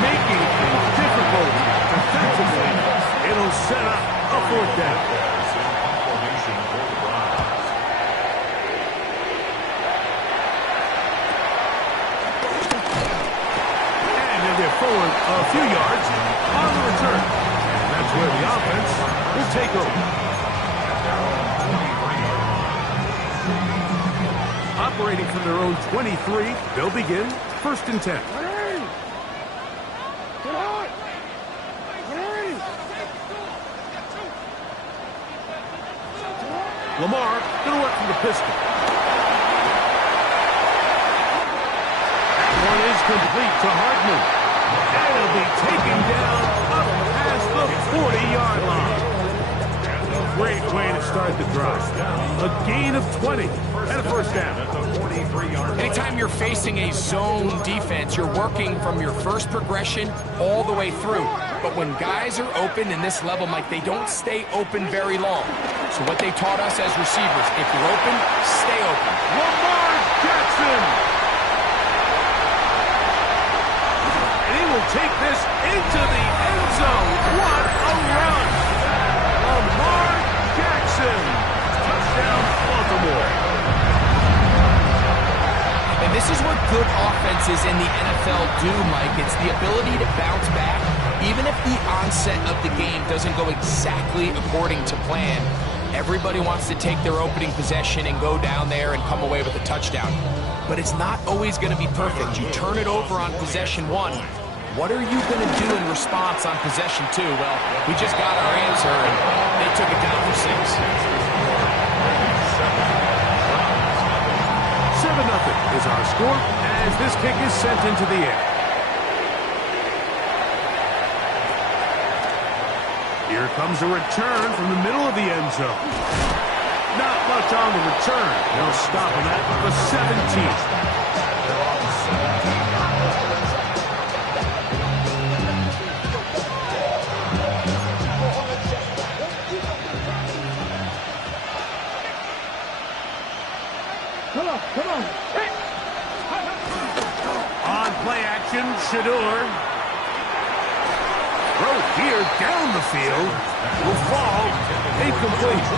making things difficult defensively. It'll set up a 4th down. And they're forward a few yards on the return. And that's where the offense will take over. Operating from their own 23, they'll begin 1st and 10. Lamar going to work from the pistol. That one is complete to Hartman. And it'll be taken down up past the 40-yard line. Great way to start the drive. A gain of 20 and a 1st down. Anytime you're facing a zone defense, you're working from your first progression all the way through. But when guys are open in this level, Mike, they don't stay open very long. So what they taught us as receivers, if you're open, stay open. Lamar Jackson! And he will take this into the end zone. This is what good offenses in the NFL do, Mike. It's the ability to bounce back, even if the onset of the game doesn't go exactly according to plan. Everybody wants to take their opening possession and go down there and come away with a touchdown. But it's not always going to be perfect. You turn it over on possession 1. What are you going to do in response on possession 2? Well, we just got our answer, and they took it down for 6. 7-0 is our score as this kick is sent into the air. Here comes a return from the middle of the end zone. Not much on the return. They'll stop him at the 17th. Come on. Hey. On play action, Shador. Throw here down the field. Will fall. Incomplete.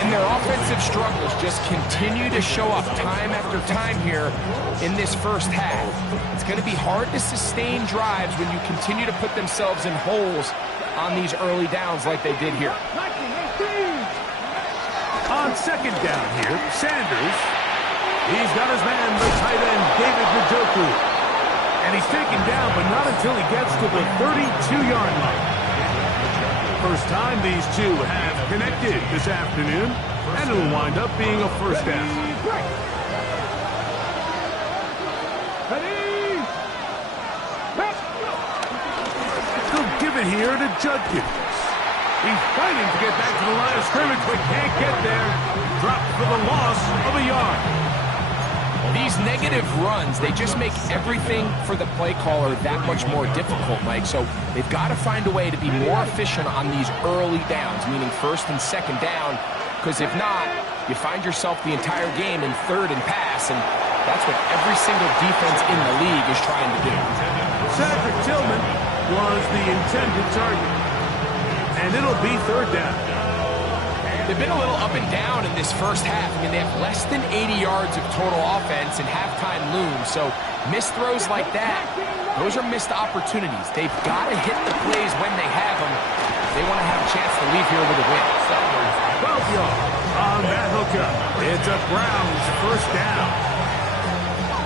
And their offensive struggles just continue to show up time after time here in this first half. It's going to be hard to sustain drives when you continue to put themselves in holes on these early downs like they did here. On second down here, Sanders. He's got his man, the tight end, David Njoku. And he's taken down, but not until he gets to the 32-yard line. First time these two have connected this afternoon, and it'll wind up being a first down. They'll give it here to Judkins. He's fighting to get back to the line of scrimmage, but can't get there. Dropped for the loss of a yard. These negative runs, they just make everything for the play caller that much more difficult, Mike. So they've got to find a way to be more efficient on these early downs, meaning first and second down, because if not, you find yourself the entire game in third and pass, and that's what every single defense in the league is trying to do. Cedric Tillman was the intended target, and it'll be third down. They've been a little up and down in this first half. I mean, they have less than 80 yards of total offense and halftime looms. So missed throws like that, those are missed opportunities. They've got to hit the plays when they have them. They want to have a chance to leave here with a win. 12 yards on that hookup. It's a Browns first down.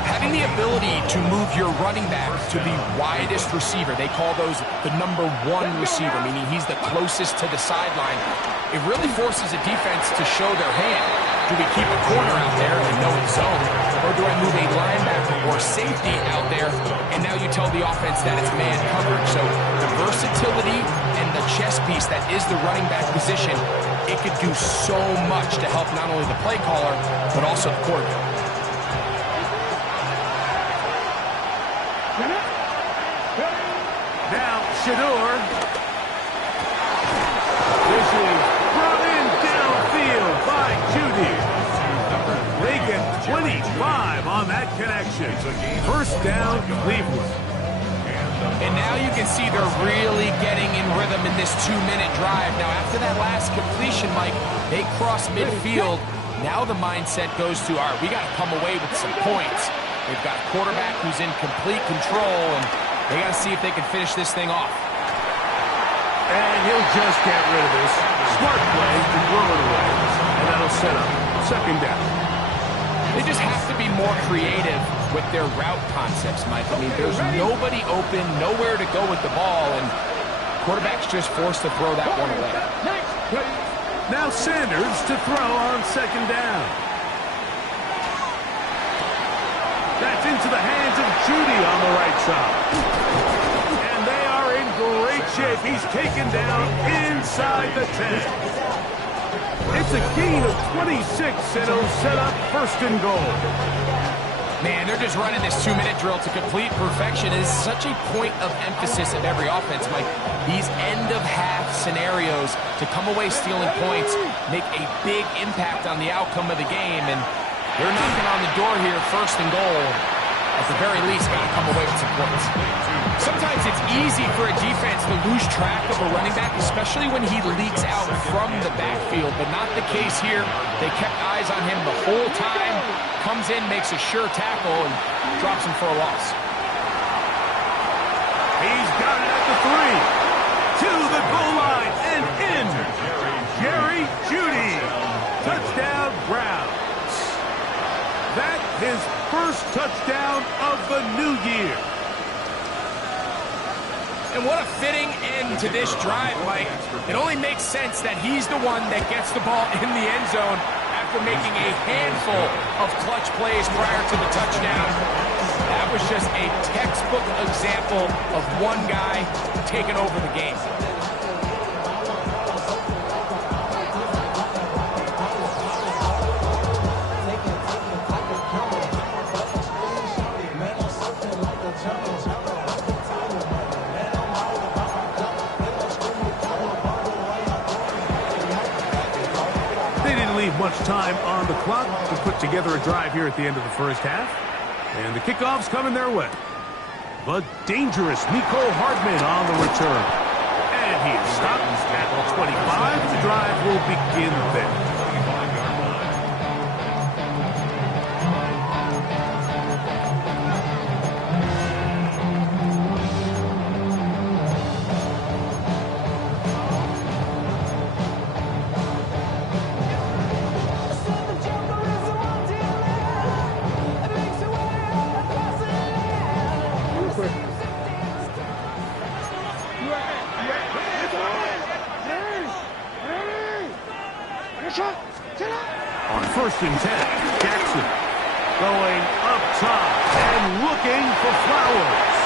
Having the ability to move your running back to the widest receiver, they call those the number 1 receiver, meaning he's the closest to the sideline. It really forces a defense to show their hand. Do we keep a corner out there and know it's zone? Or do I move a linebacker or safety out there, and now you tell the offense that it's man coverage? So the versatility and the chess piece that is the running back position, it could do so much to help not only the play caller, but also the quarterback. Now Shador. This is brought in downfield by Judy. They get 25 on that connection. First down, Cleveland. And now you can see they're really getting in rhythm in this 2-minute drive. Now, after that last completion, Mike, they cross midfield. Now the mindset goes to, all right, we got to come away with some points. They've got a quarterback who's in complete control, and they got to see if they can finish this thing off. And he'll just get rid of this. Smart play to throw it away. And that'll set up second down. They just have to be more creative with their route concepts, Mike. I mean, there's nobody open, nowhere to go with the ball, and quarterback's just forced to throw that one away. Now Sanders to throw on second down. That's into the hands of Judy on the right side. And they are in great shape. He's taken down inside the 10. It's a gain of 26, and it'll set up first and goal. Man, they're just running this 2-minute drill to complete perfection. It is such a point of emphasis of every offense, Mike. These end-of-half scenarios to come away stealing points make a big impact on the outcome of the game, and they're knocking on the door here, first and goal. At the very least, got to come away with some points. Sometimes it's easy for a defense to lose track of a running back, especially when he leaks out from the backfield, but not the case here. They kept eyes on him the whole time, comes in, makes a sure tackle, and drops him for a loss. He's got it at the 3. To the goal line and in. Jerry Jeudy. Touchdown, Browns. That's his first touchdown of the new year. And what a fitting end to this drive, Mike. It only makes sense that he's the one that gets the ball in the end zone after making a handful of clutch plays prior to the touchdown. That was just a textbook example of one guy taking over the game. Much time on the clock to put together a drive here at the end of the first half. And the kickoff's coming their way. The dangerous Mecole Hardman on the return. And he is stopped at the 25. The drive will begin there. On 1st and 10, Jackson going up top and looking for Flowers.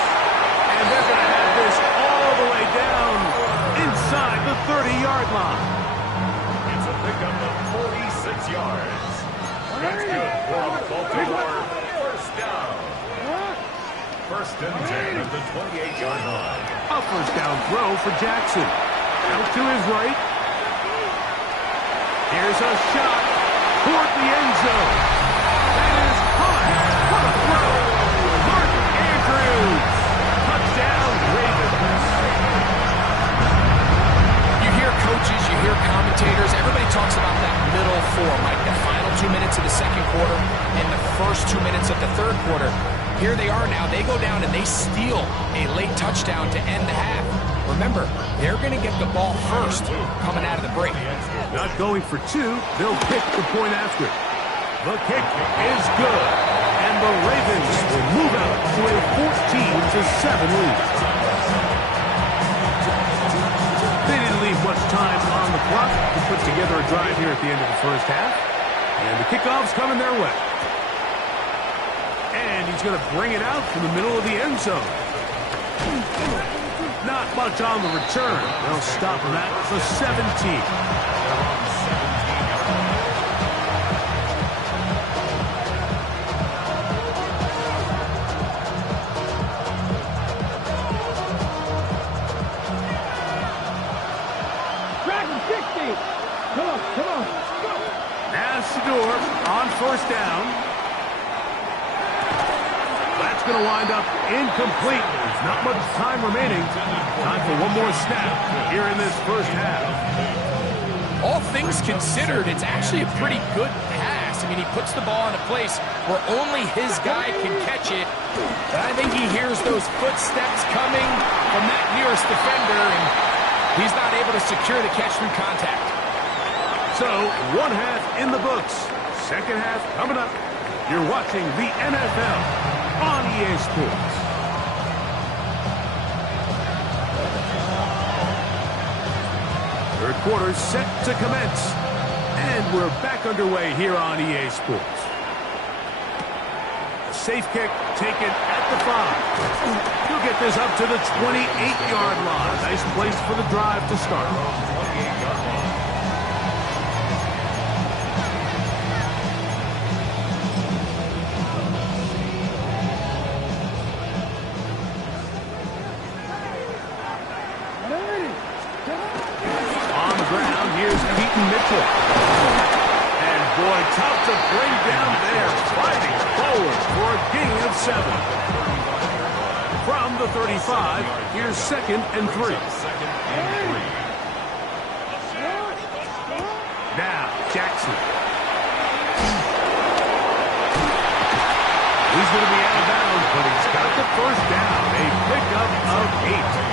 And they're going to have this all the way down inside the 30-yard line. It's a pickup of 46 yards. That's good for a Baltimore first down. 1st and 10 at the 28-yard line. A first down throw for Jackson. Out to his right. Here's a shot toward the end zone. That is high. What a throw. Mark Andrews. Touchdown, Ravens. You hear coaches, you hear commentators, everybody talks about that middle 4, Mike, the final 2 minutes of the second quarter and the first 2 minutes of the third quarter. Here they are now. They go down and they steal a late touchdown to end the half. Remember, they're going to get the ball first coming out of the break. Not going for 2. They'll kick the point after. The kick is good. And the Ravens will move out to a 14-7 lead. They didn't leave much time on the clock to put together a drive here at the end of the first half. And the kickoff's coming their way. And he's going to bring it out from the middle of the end zone. Not much on the return. They'll stop him at the 17. Come on. Shador on 1st down. That's going to wind up incomplete. There's not much time remaining. Time for one more snap here in this first half. All things considered, it's actually a pretty good pass. I mean, he puts the ball in a place where only his guy can catch it. But I think he hears those footsteps coming from that nearest defender, and he's not able to secure the catch through contact. So, one half in the books. Second half coming up. You're watching the NFL on EA Sports. Third quarter set to commence. And we're back underway here on EA Sports. Safe kick taken at the 5. He'll get this up to the 28-yard line. Nice place for the drive to start. And boy, tough to bring down there. Fighting forward for a gain of 7. From the 35, here's 2nd and 3. Now, Jackson. He's going to be out of bounds, but he's got the first down. A pickup of 8.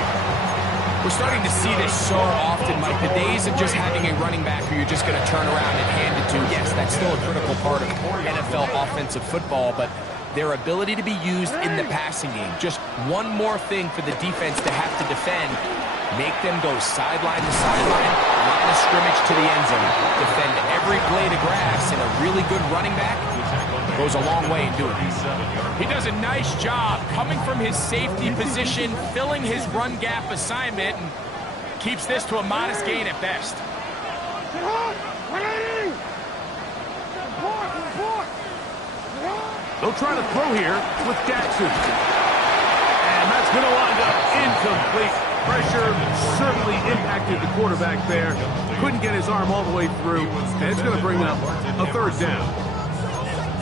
We're starting to see this so often, Mike. The days of just having a running back who you're just going to turn around and hand it to, yes, that's still a critical part of NFL offensive football, but their ability to be used in the passing game. Just one more thing for the defense to have to defend. Make them go sideline to sideline, line of scrimmage to the end zone. Defend every blade of grass, and a really good running back goes a long way in doing it. He does a nice job coming from his safety position, filling his run gap assignment, and keeps this to a modest gain at best. They'll try to throw here with Jackson. And that's going to wind up incomplete. Pressure certainly impacted the quarterback there. Couldn't get his arm all the way through. And it's going to bring up a third down.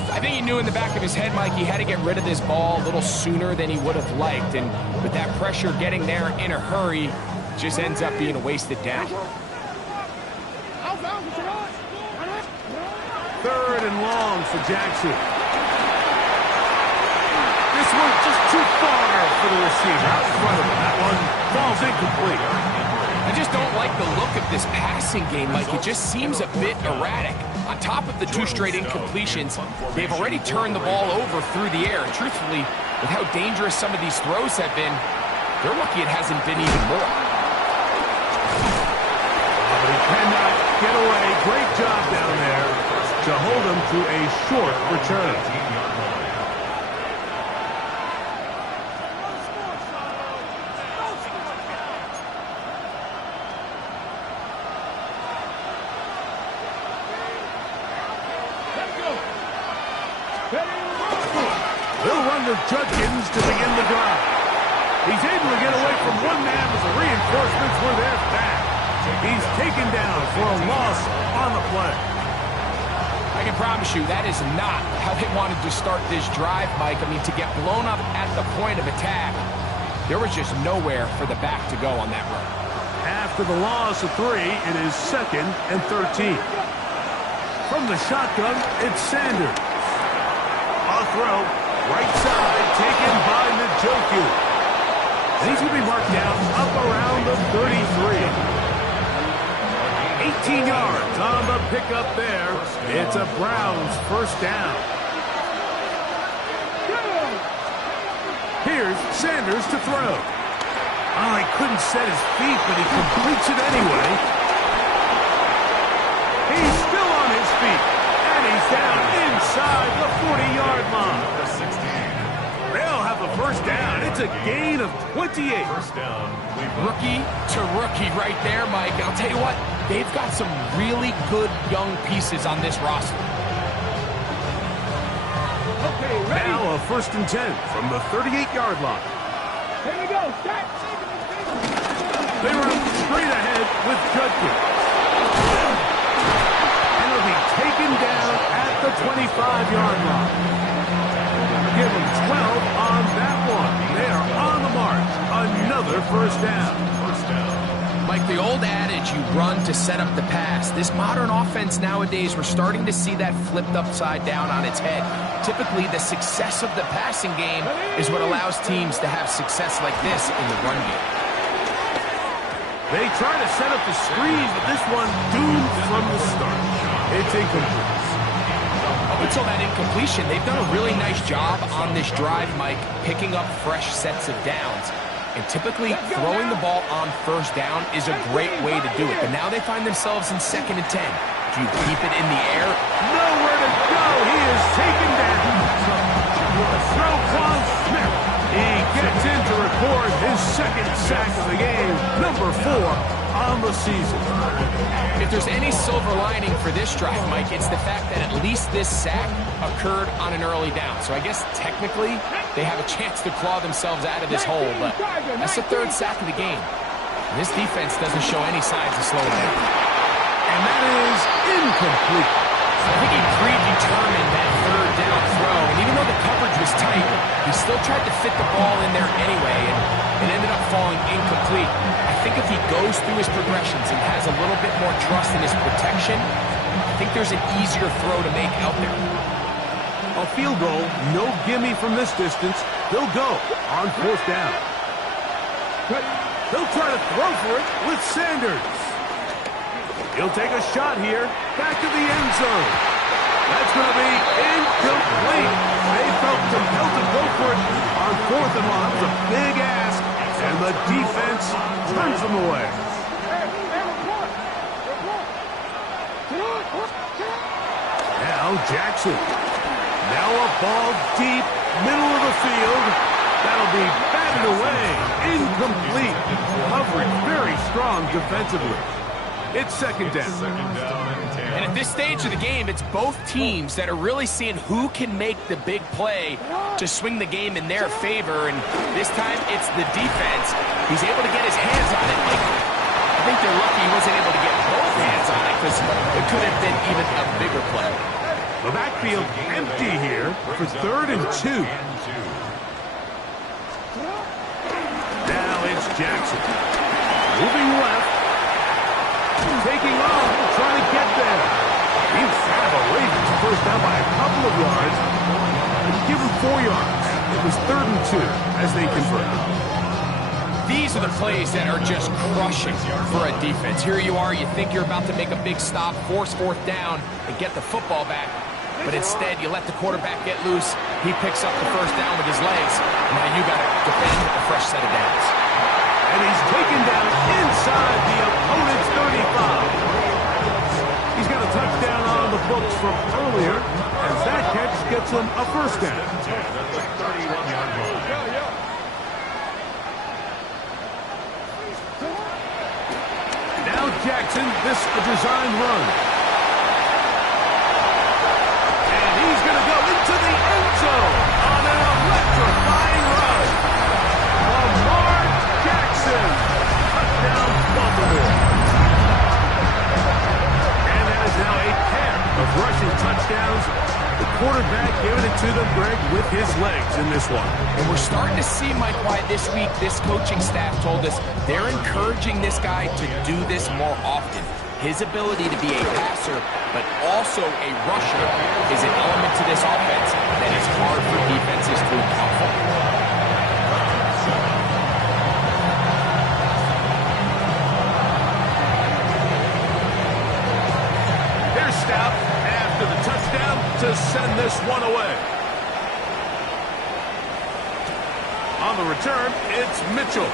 I think he knew in the back of his head, Mike, he had to get rid of this ball a little sooner than he would have liked. And with that pressure getting there in a hurry, just ends up being a wasted down. Third and long for Jackson. This one just too far for the receiver. Out in front of him. That one falls incomplete. I just don't like the look of this passing game, Mike. It just seems a bit erratic. On top of the 2 straight incompletions, they've already turned the ball over through the air. And truthfully, with how dangerous some of these throws have been, they're lucky it hasn't been even more. But he cannot get away. Great job down there to hold him to a short return. They'll run with Judkins to begin the drive. He's able to get away from one man as the reinforcements were there back. He's taken down for a loss on the play. I can promise you that is not how they wanted to start this drive, Mike. I mean, to get blown up at the point of attack, there was just nowhere for the back to go on that run. After the loss of 3, it is 2nd and 13. From the shotgun, it's Sanders. A throw, right side, taken by Njoku. And he's going to be marked down up around the 33. 18 yards on the pickup there. It's a Browns first down. Here's Sanders to throw. Oh, he couldn't set his feet, but he completes it anyway. He's still on his feet, and he's down inside the 40-yard line. They'll have a first down. It's a gain of 28. First down. Rookie to rookie right there, Mike. And I'll tell you what, they've got some really good young pieces on this roster. Okay, ready? Now a 1st and 10 from the 38-yard line. Here we go. Start. They run straight ahead with Judkins. And he'll be taken down at the 25-yard line. Give them 12 on that one. They are on the march. Another first down. Mike, the old adage, you run to set up the pass. This modern offense nowadays, we're starting to see that flipped upside down on its head. Typically, the success of the passing game is what allows teams to have success like this in the run game. They try to set up the screen, but this one doomed from the start. It's incomplete. Up until that incompletion, they've done a really nice job on this drive, Mike, picking up fresh sets of downs. And typically, throwing the ball on first down is a great way to do it. But now they find themselves in 2nd and 10. Do you keep it in the air? Nowhere to go. He is taken down. Roquan Smith. He gets in to record his 2nd sack of the game. Number 4 on the season. If there's any silver lining for this drive, Mike, it's the fact that at least this sack occurred on an early down. So I guess technically they have a chance to claw themselves out of this hole, but that's the 3rd sack of the game. And this defense doesn't show any signs of slowing down. And that is incomplete. I think he predetermined that 3rd down throw, and even though the coverage was tight, he still tried to fit the ball in there anyway, and it ended up falling incomplete. I think if he goes through his progressions and has a little bit more trust in his protection, I think there's an easier throw to make out there. A field goal, no gimme from this distance. They'll go on 4th down. They'll try to throw for it with Sanders. He'll take a shot here. Back to the end zone. That's going to be incomplete. They felt compelled to go for it on 4th and long. It's a big ask, and the defense turns them away. Now Jackson. Now a ball deep, middle of the field. That'll be batted away. Incomplete. Coverage very strong defensively. It's 2nd down. And at this stage of the game, it's both teams that are really seeing who can make the big play to swing the game in their favor. And this time, it's the defense. He's able to get his hands on it. I think they're lucky he wasn't able to get both hands on it because it could have been even a bigger play. The backfield empty here for 3rd and 2. Now it's Jackson. Moving left. Taking off, trying to get there. He's had the Ravens first down by a couple of yards. Give him 4 yards. It was 3rd and 2 as they convert. These are the plays that are just crushing for a defense. Here you are, you think you're about to make a big stop, force 4th down, and get the football back. But instead, you let the quarterback get loose. He picks up the 1st down with his legs. Now you got to defend a fresh set of downs. And he's taken down inside the opponent's 35. He's got a touchdown on the books from earlier, as that catch gets him a 1st down. Now Jackson, this a design run. And he's going to go into the end zone on an electrifying run. Lamar Jackson, touchdown Baltimore. And that is now a pair of rushing touchdowns. The quarterback giving it to them, Greg, with his legs in this one. And we're starting to see, Mike, why this week this coaching staff told us they're encouraging this guy to do this more often. His ability to be a passer, but also a rusher, is an element to this offense that is hard for defenses to account for. Here's Stout after the touchdown to send this one away. On the return, it's Mitchell.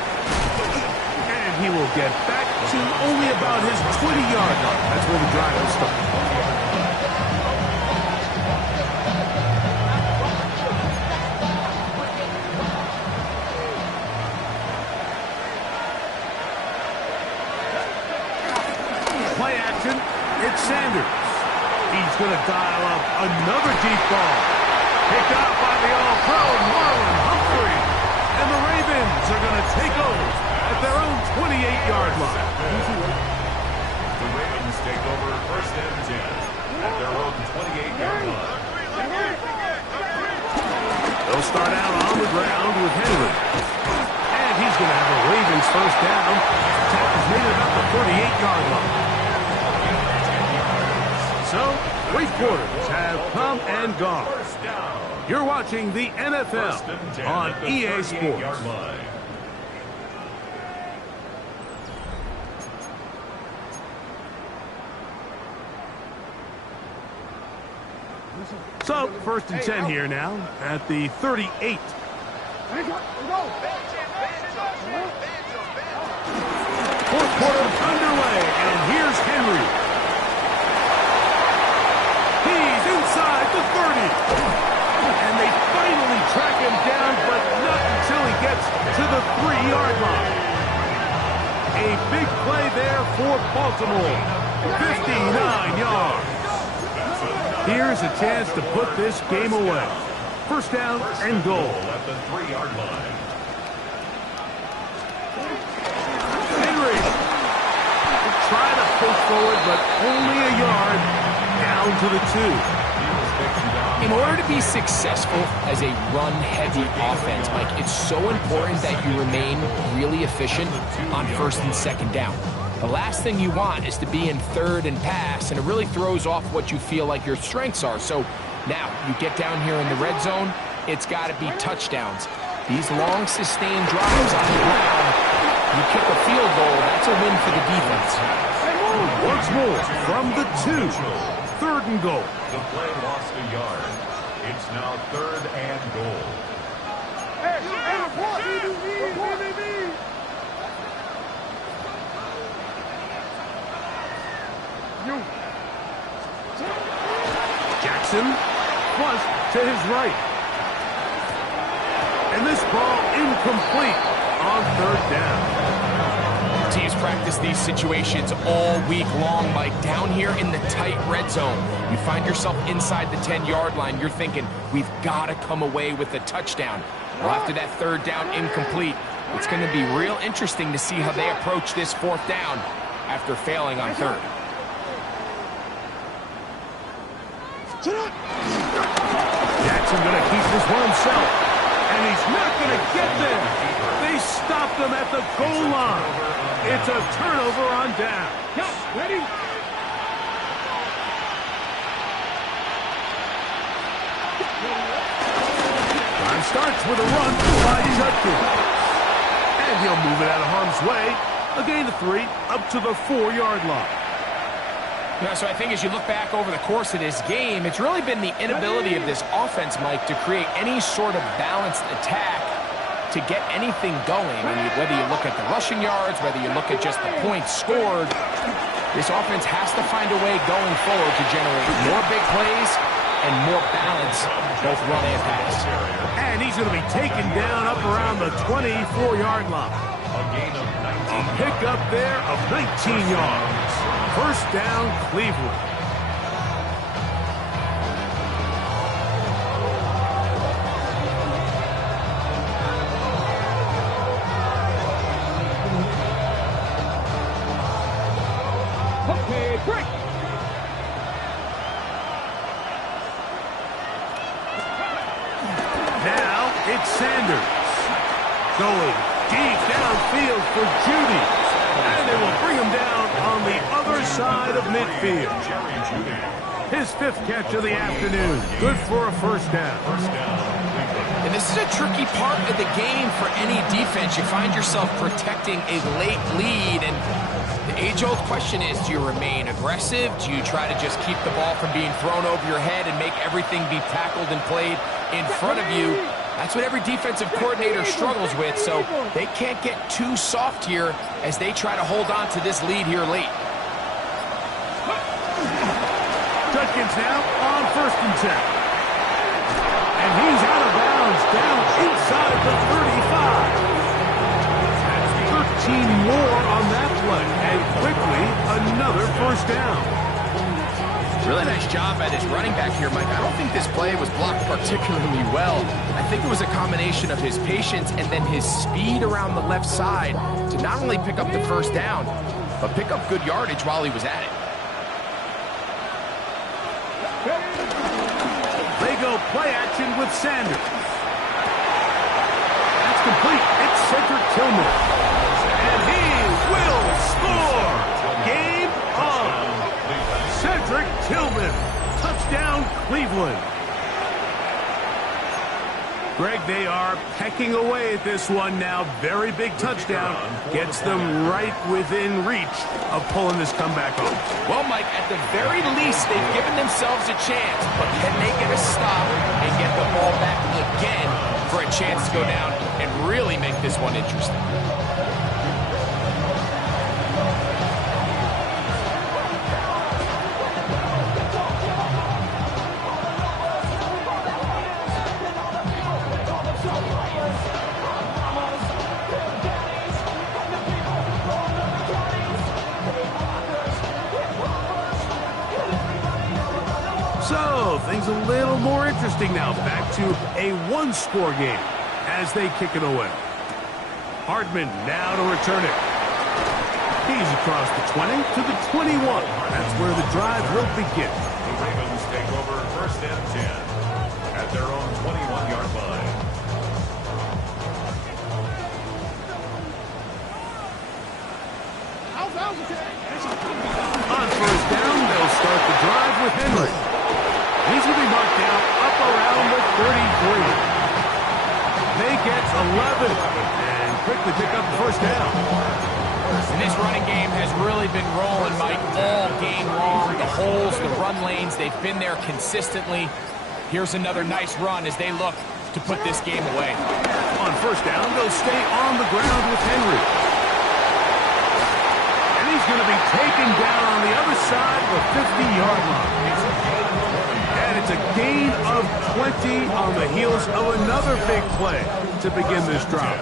And he will get back to only about his 20-yard line. That's where the drive will start. Play action. It's Sanders. He's going to dial up another deep ball. Picked up by the All-Pro Marlon Humphrey. And the Ravens are going to take over at their own 28-yard line. The Ravens take over 1st and 10 at their own 28-yard line. They'll start out on the ground with Henry. And he's going to have a Ravens 1st down. Tackle's made it up the 48-yard line. So, 3 quarters have come and gone. You're watching the NFL on EA Sports. So, 1st and 10 here now at the 38. 4th quarter underway, and here's Henry. He's inside the 30. And they finally track him down, but not until he gets to the 3-yard line. A big play there for Baltimore. 59 yards. Here's a chance to put this game away. 1st down and goal. At the 3-yard line. Henry. Try to push forward, but only a yard. Down to the 2. In order to be successful as a run-heavy offense, Mike, it's so important that you remain really efficient on 1st and 2nd down. The last thing you want is to be in 3rd and pass, and it really throws off what you feel like your strengths are. So Now, you get down here in the red zone, it's got to be touchdowns. These long, sustained drives on the ground, you kick a field goal, that's a win for the defense. Once more, from the 2, 3rd and goal. The play lost a yard. It's now 3rd and goal. Jackson, flush to his right. And this ball incomplete on 3rd down. Teams practice these situations all week long, Mike. Down here in the tight red zone, you find yourself inside the 10-yard line. You're thinking, we've got to come away with a touchdown. Well, after that 3rd down incomplete, it's going to be real interesting to see how they approach this 4th down after failing on 3rd. Jackson going to keep this one himself. And he's not going to get there. They stopped him at the goal line. It's a turnover on down. Ready? Time starts with a run by Judkins. And he'll move it out of harm's way. A gain of 3 up to the 4-yard line. Yeah, so I think as you look back over the course of this game, it's really been the inability of this offense, Mike, to create any sort of balanced attack to get anything going. I mean, whether you look at the rushing yards, whether you look at just the points scored, this offense has to find a way going forward to generate more big plays and more balance, both run and pass. And he's going to be taken down up around the 24-yard line. A gain of 19. A pickup there of 19 yards. 1st down, Cleveland. Okay, break. Now it's Sanders. Going deep downfield for Judy. And they will bring him down on the other side of midfield. His 5th catch of the afternoon. Good for a 1st down. And this is a tricky part of the game for any defense. You find yourself protecting a late lead, and the age-old question is, do you remain aggressive? Do you try to just keep the ball from being thrown over your head and make everything be tackled and played in front of you? That's what every defensive coordinator struggles with, so they can't get too soft here as they try to hold on to this lead here late. Judkins now on 1st and 10. And he's out of bounds down inside the 35. 13 more on that play, and quickly another 1st down. Really nice job by this running back here, Mike. I don't think this play was blocked particularly well. I think it was a combination of his patience and then his speed around the left side to not only pick up the 1st down, but pick up good yardage while he was at it. They go play action with Sanders. That's complete. It's Cedric Tillman. And he will score. Game on. Cedric Tillman. Touchdown, Cleveland. Greg, they are pecking away at this one now. Very big touchdown. Gets them right within reach of pulling this comeback off. Well, Mike, at the very least, they've given themselves a chance. But can they get a stop and get the ball back again for a chance to go down and really make this one interesting? So, things a little more interesting now. Back to a one-score game as they kick it away. Hardman now to return it. He's across the 20 to the 21. That's where the drive will begin. The Ravens take over 1st and 10 at their own 21-yard line. On 1st down, they'll start the drive with Henry. He's going to be marked down up around the 33. They get 11 and quickly pick up the first down. And this running game has really been rolling, Mike, all game long. The holes, the run lanes, they've been there consistently. Here's another nice run as they look to put this game away. On first down, they'll stay on the ground with Henry. And he's going to be taken down on the other side of the 50-yard line. And it's a gain of 20 on the heels of another big play to begin this drive.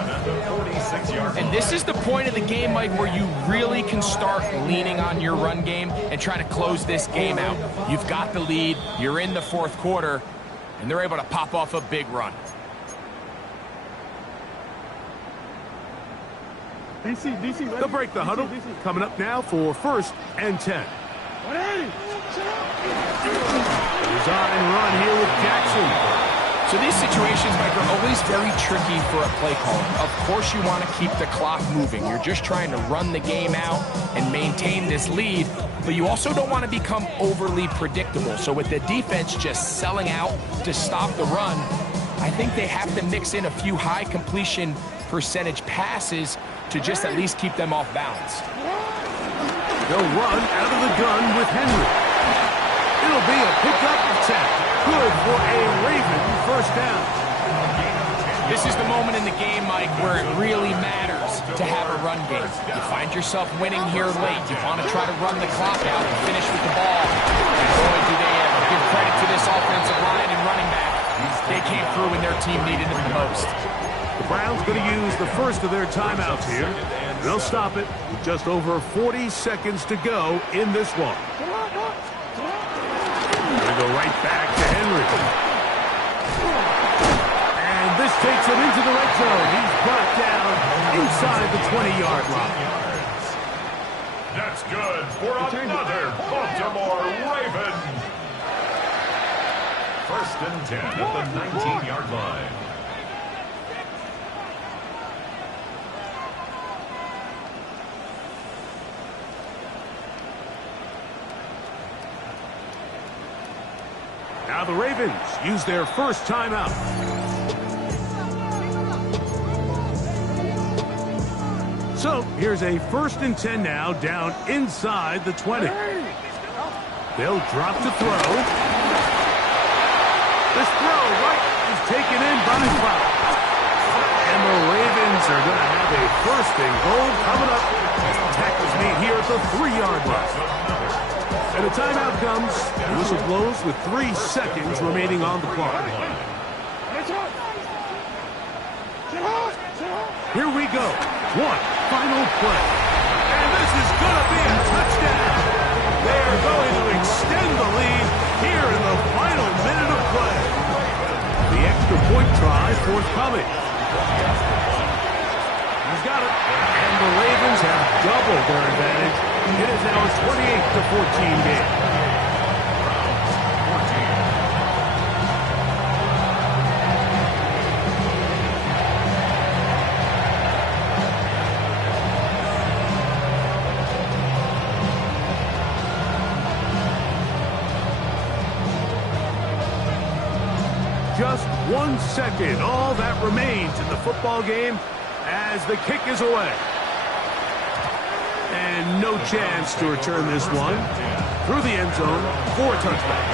And this is the point of the game, Mike, where you really can start leaning on your run game and try to close this game out. You've got the lead, you're in the fourth quarter, and they're able to pop off a big run. They'll break the huddle. Coming up now for 1st and 10. Design run here with Jackson. So these situations, Mike, are always very tricky for a play caller. Of course you want to keep the clock moving. You're just trying to run the game out and maintain this lead, but you also don't want to become overly predictable. So with the defense just selling out to stop the run, I think they have to mix in a few high completion percentage passes to just at least keep them off balance. They'll run out of the gun with Henry. It'll be a pickup of 10. Good for a Raven first down. This is the moment in the game, Mike, where it really matters to have a run game. You find yourself winning here late. You want to try to run the clock out and finish with the ball. And boy, do they ever. Give credit to this offensive line and running back. They came through when their team needed it the most. The Browns going to use the first of their timeouts here. They'll stop it with just over 40 seconds to go in this one. Going to go right back to Henry. And this takes him into the red zone. He's brought down inside the 20-yard line. That's good for another Baltimore Raven. 1st and 10 at the 19-yard line. Now the Ravens use their first timeout. So here's a 1st and 10 now down inside the 20. They'll drop to throw. This throw right is taken in by Mafia. And the Ravens are going to have a 1st and goal coming up as the tackles meet here at the 3-yard line. And a timeout comes. The whistle blows with 3 seconds remaining on the clock. Here we go. One final play. And this is going to be a touchdown. They are going to extend the lead here in the final minute of play. The extra point try forthcoming. He's got it. And the Ravens have doubled their advantage. It is now a 28-14 game. Just 1 second, all that remains in the football game as the kick is away. And no chance to return this one through the end zone for a touchback.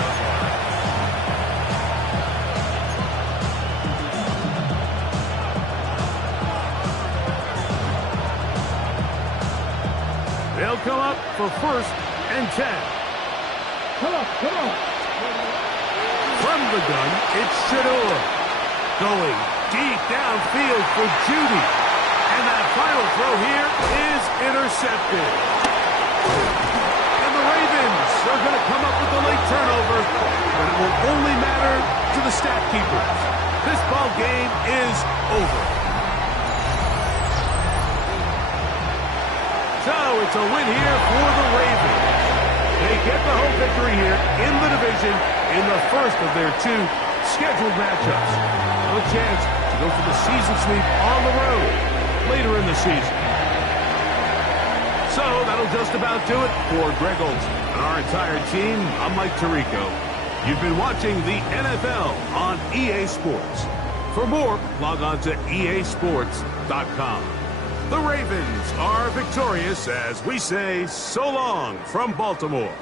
They'll come up for 1st and 10. Come on. From the gun, it's Shador. Going deep downfield for Judy. And that final throw here is intercepted. And the Ravens are going to come up with the late turnover, but it will only matter to the stat keepers. This ball game is over. So it's a win here for the Ravens. They get the home victory here in the division in the first of their 2 scheduled matchups. A chance to go for the season sweep on the road later in the season. So that'll just about do it for Greg Olson and our entire team. I'm Mike Tirico. You've been watching the NFL on EA Sports. For more, log on to easports.com. The Ravens are victorious as we say so long from Baltimore.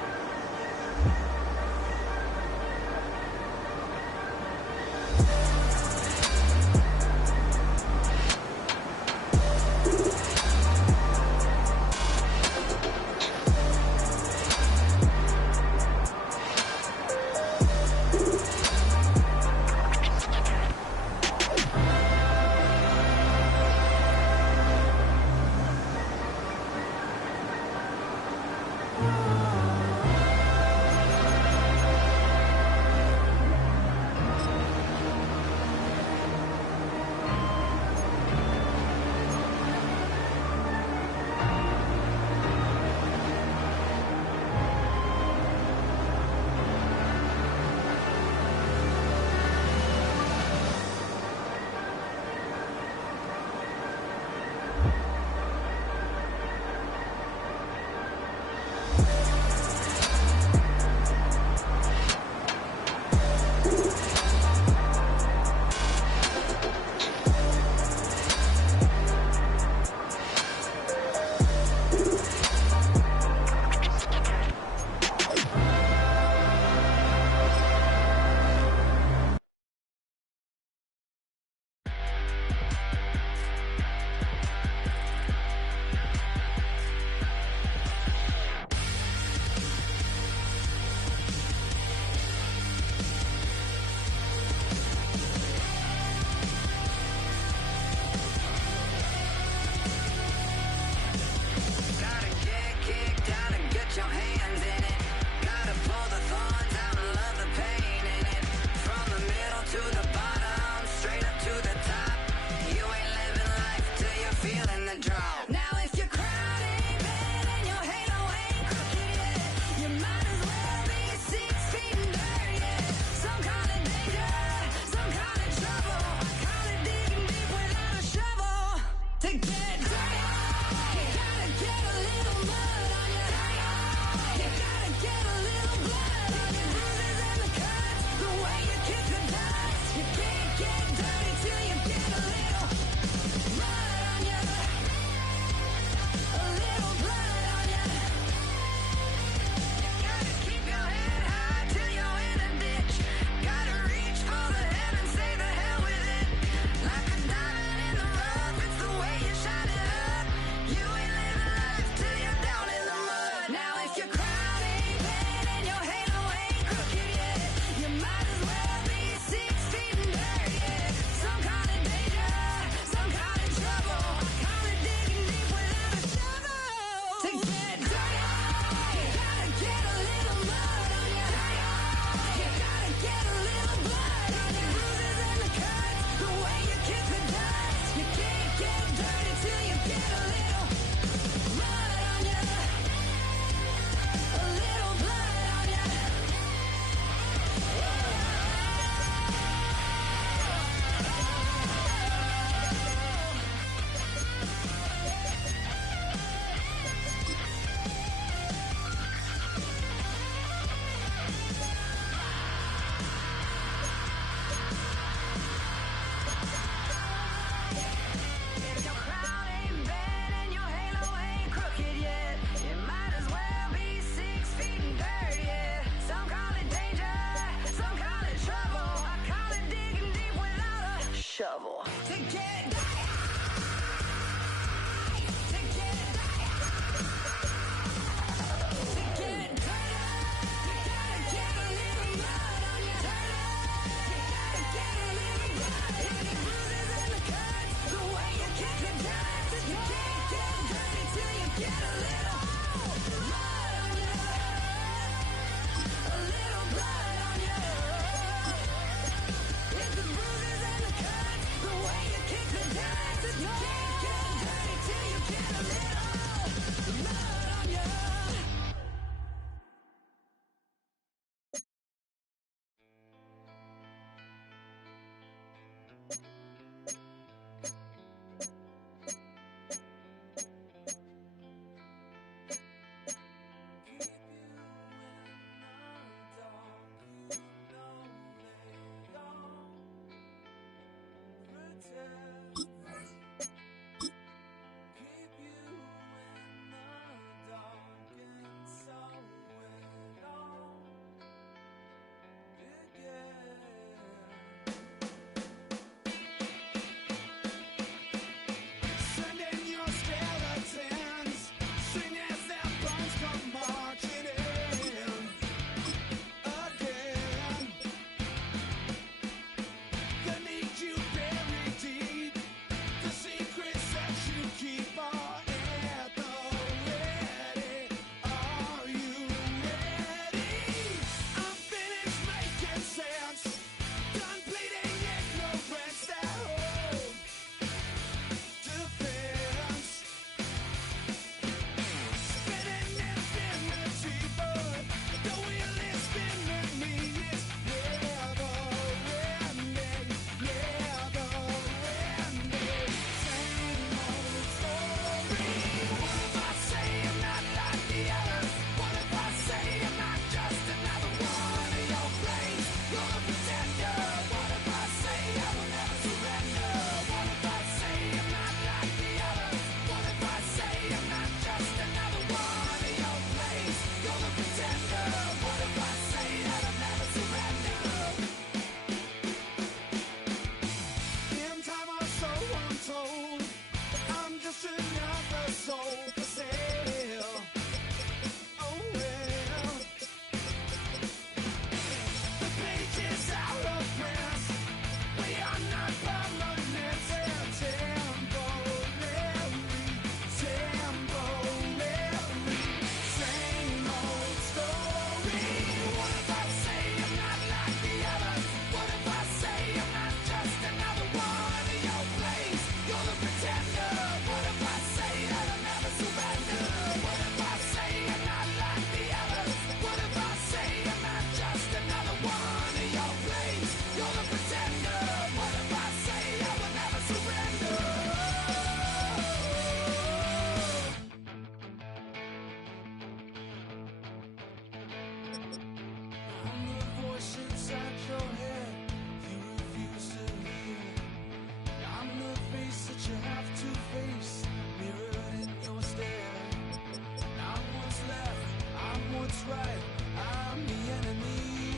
right, I'm the enemy.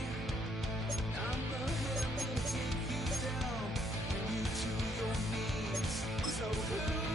I'ma hit 'em and take you down, bring you to your knees. So who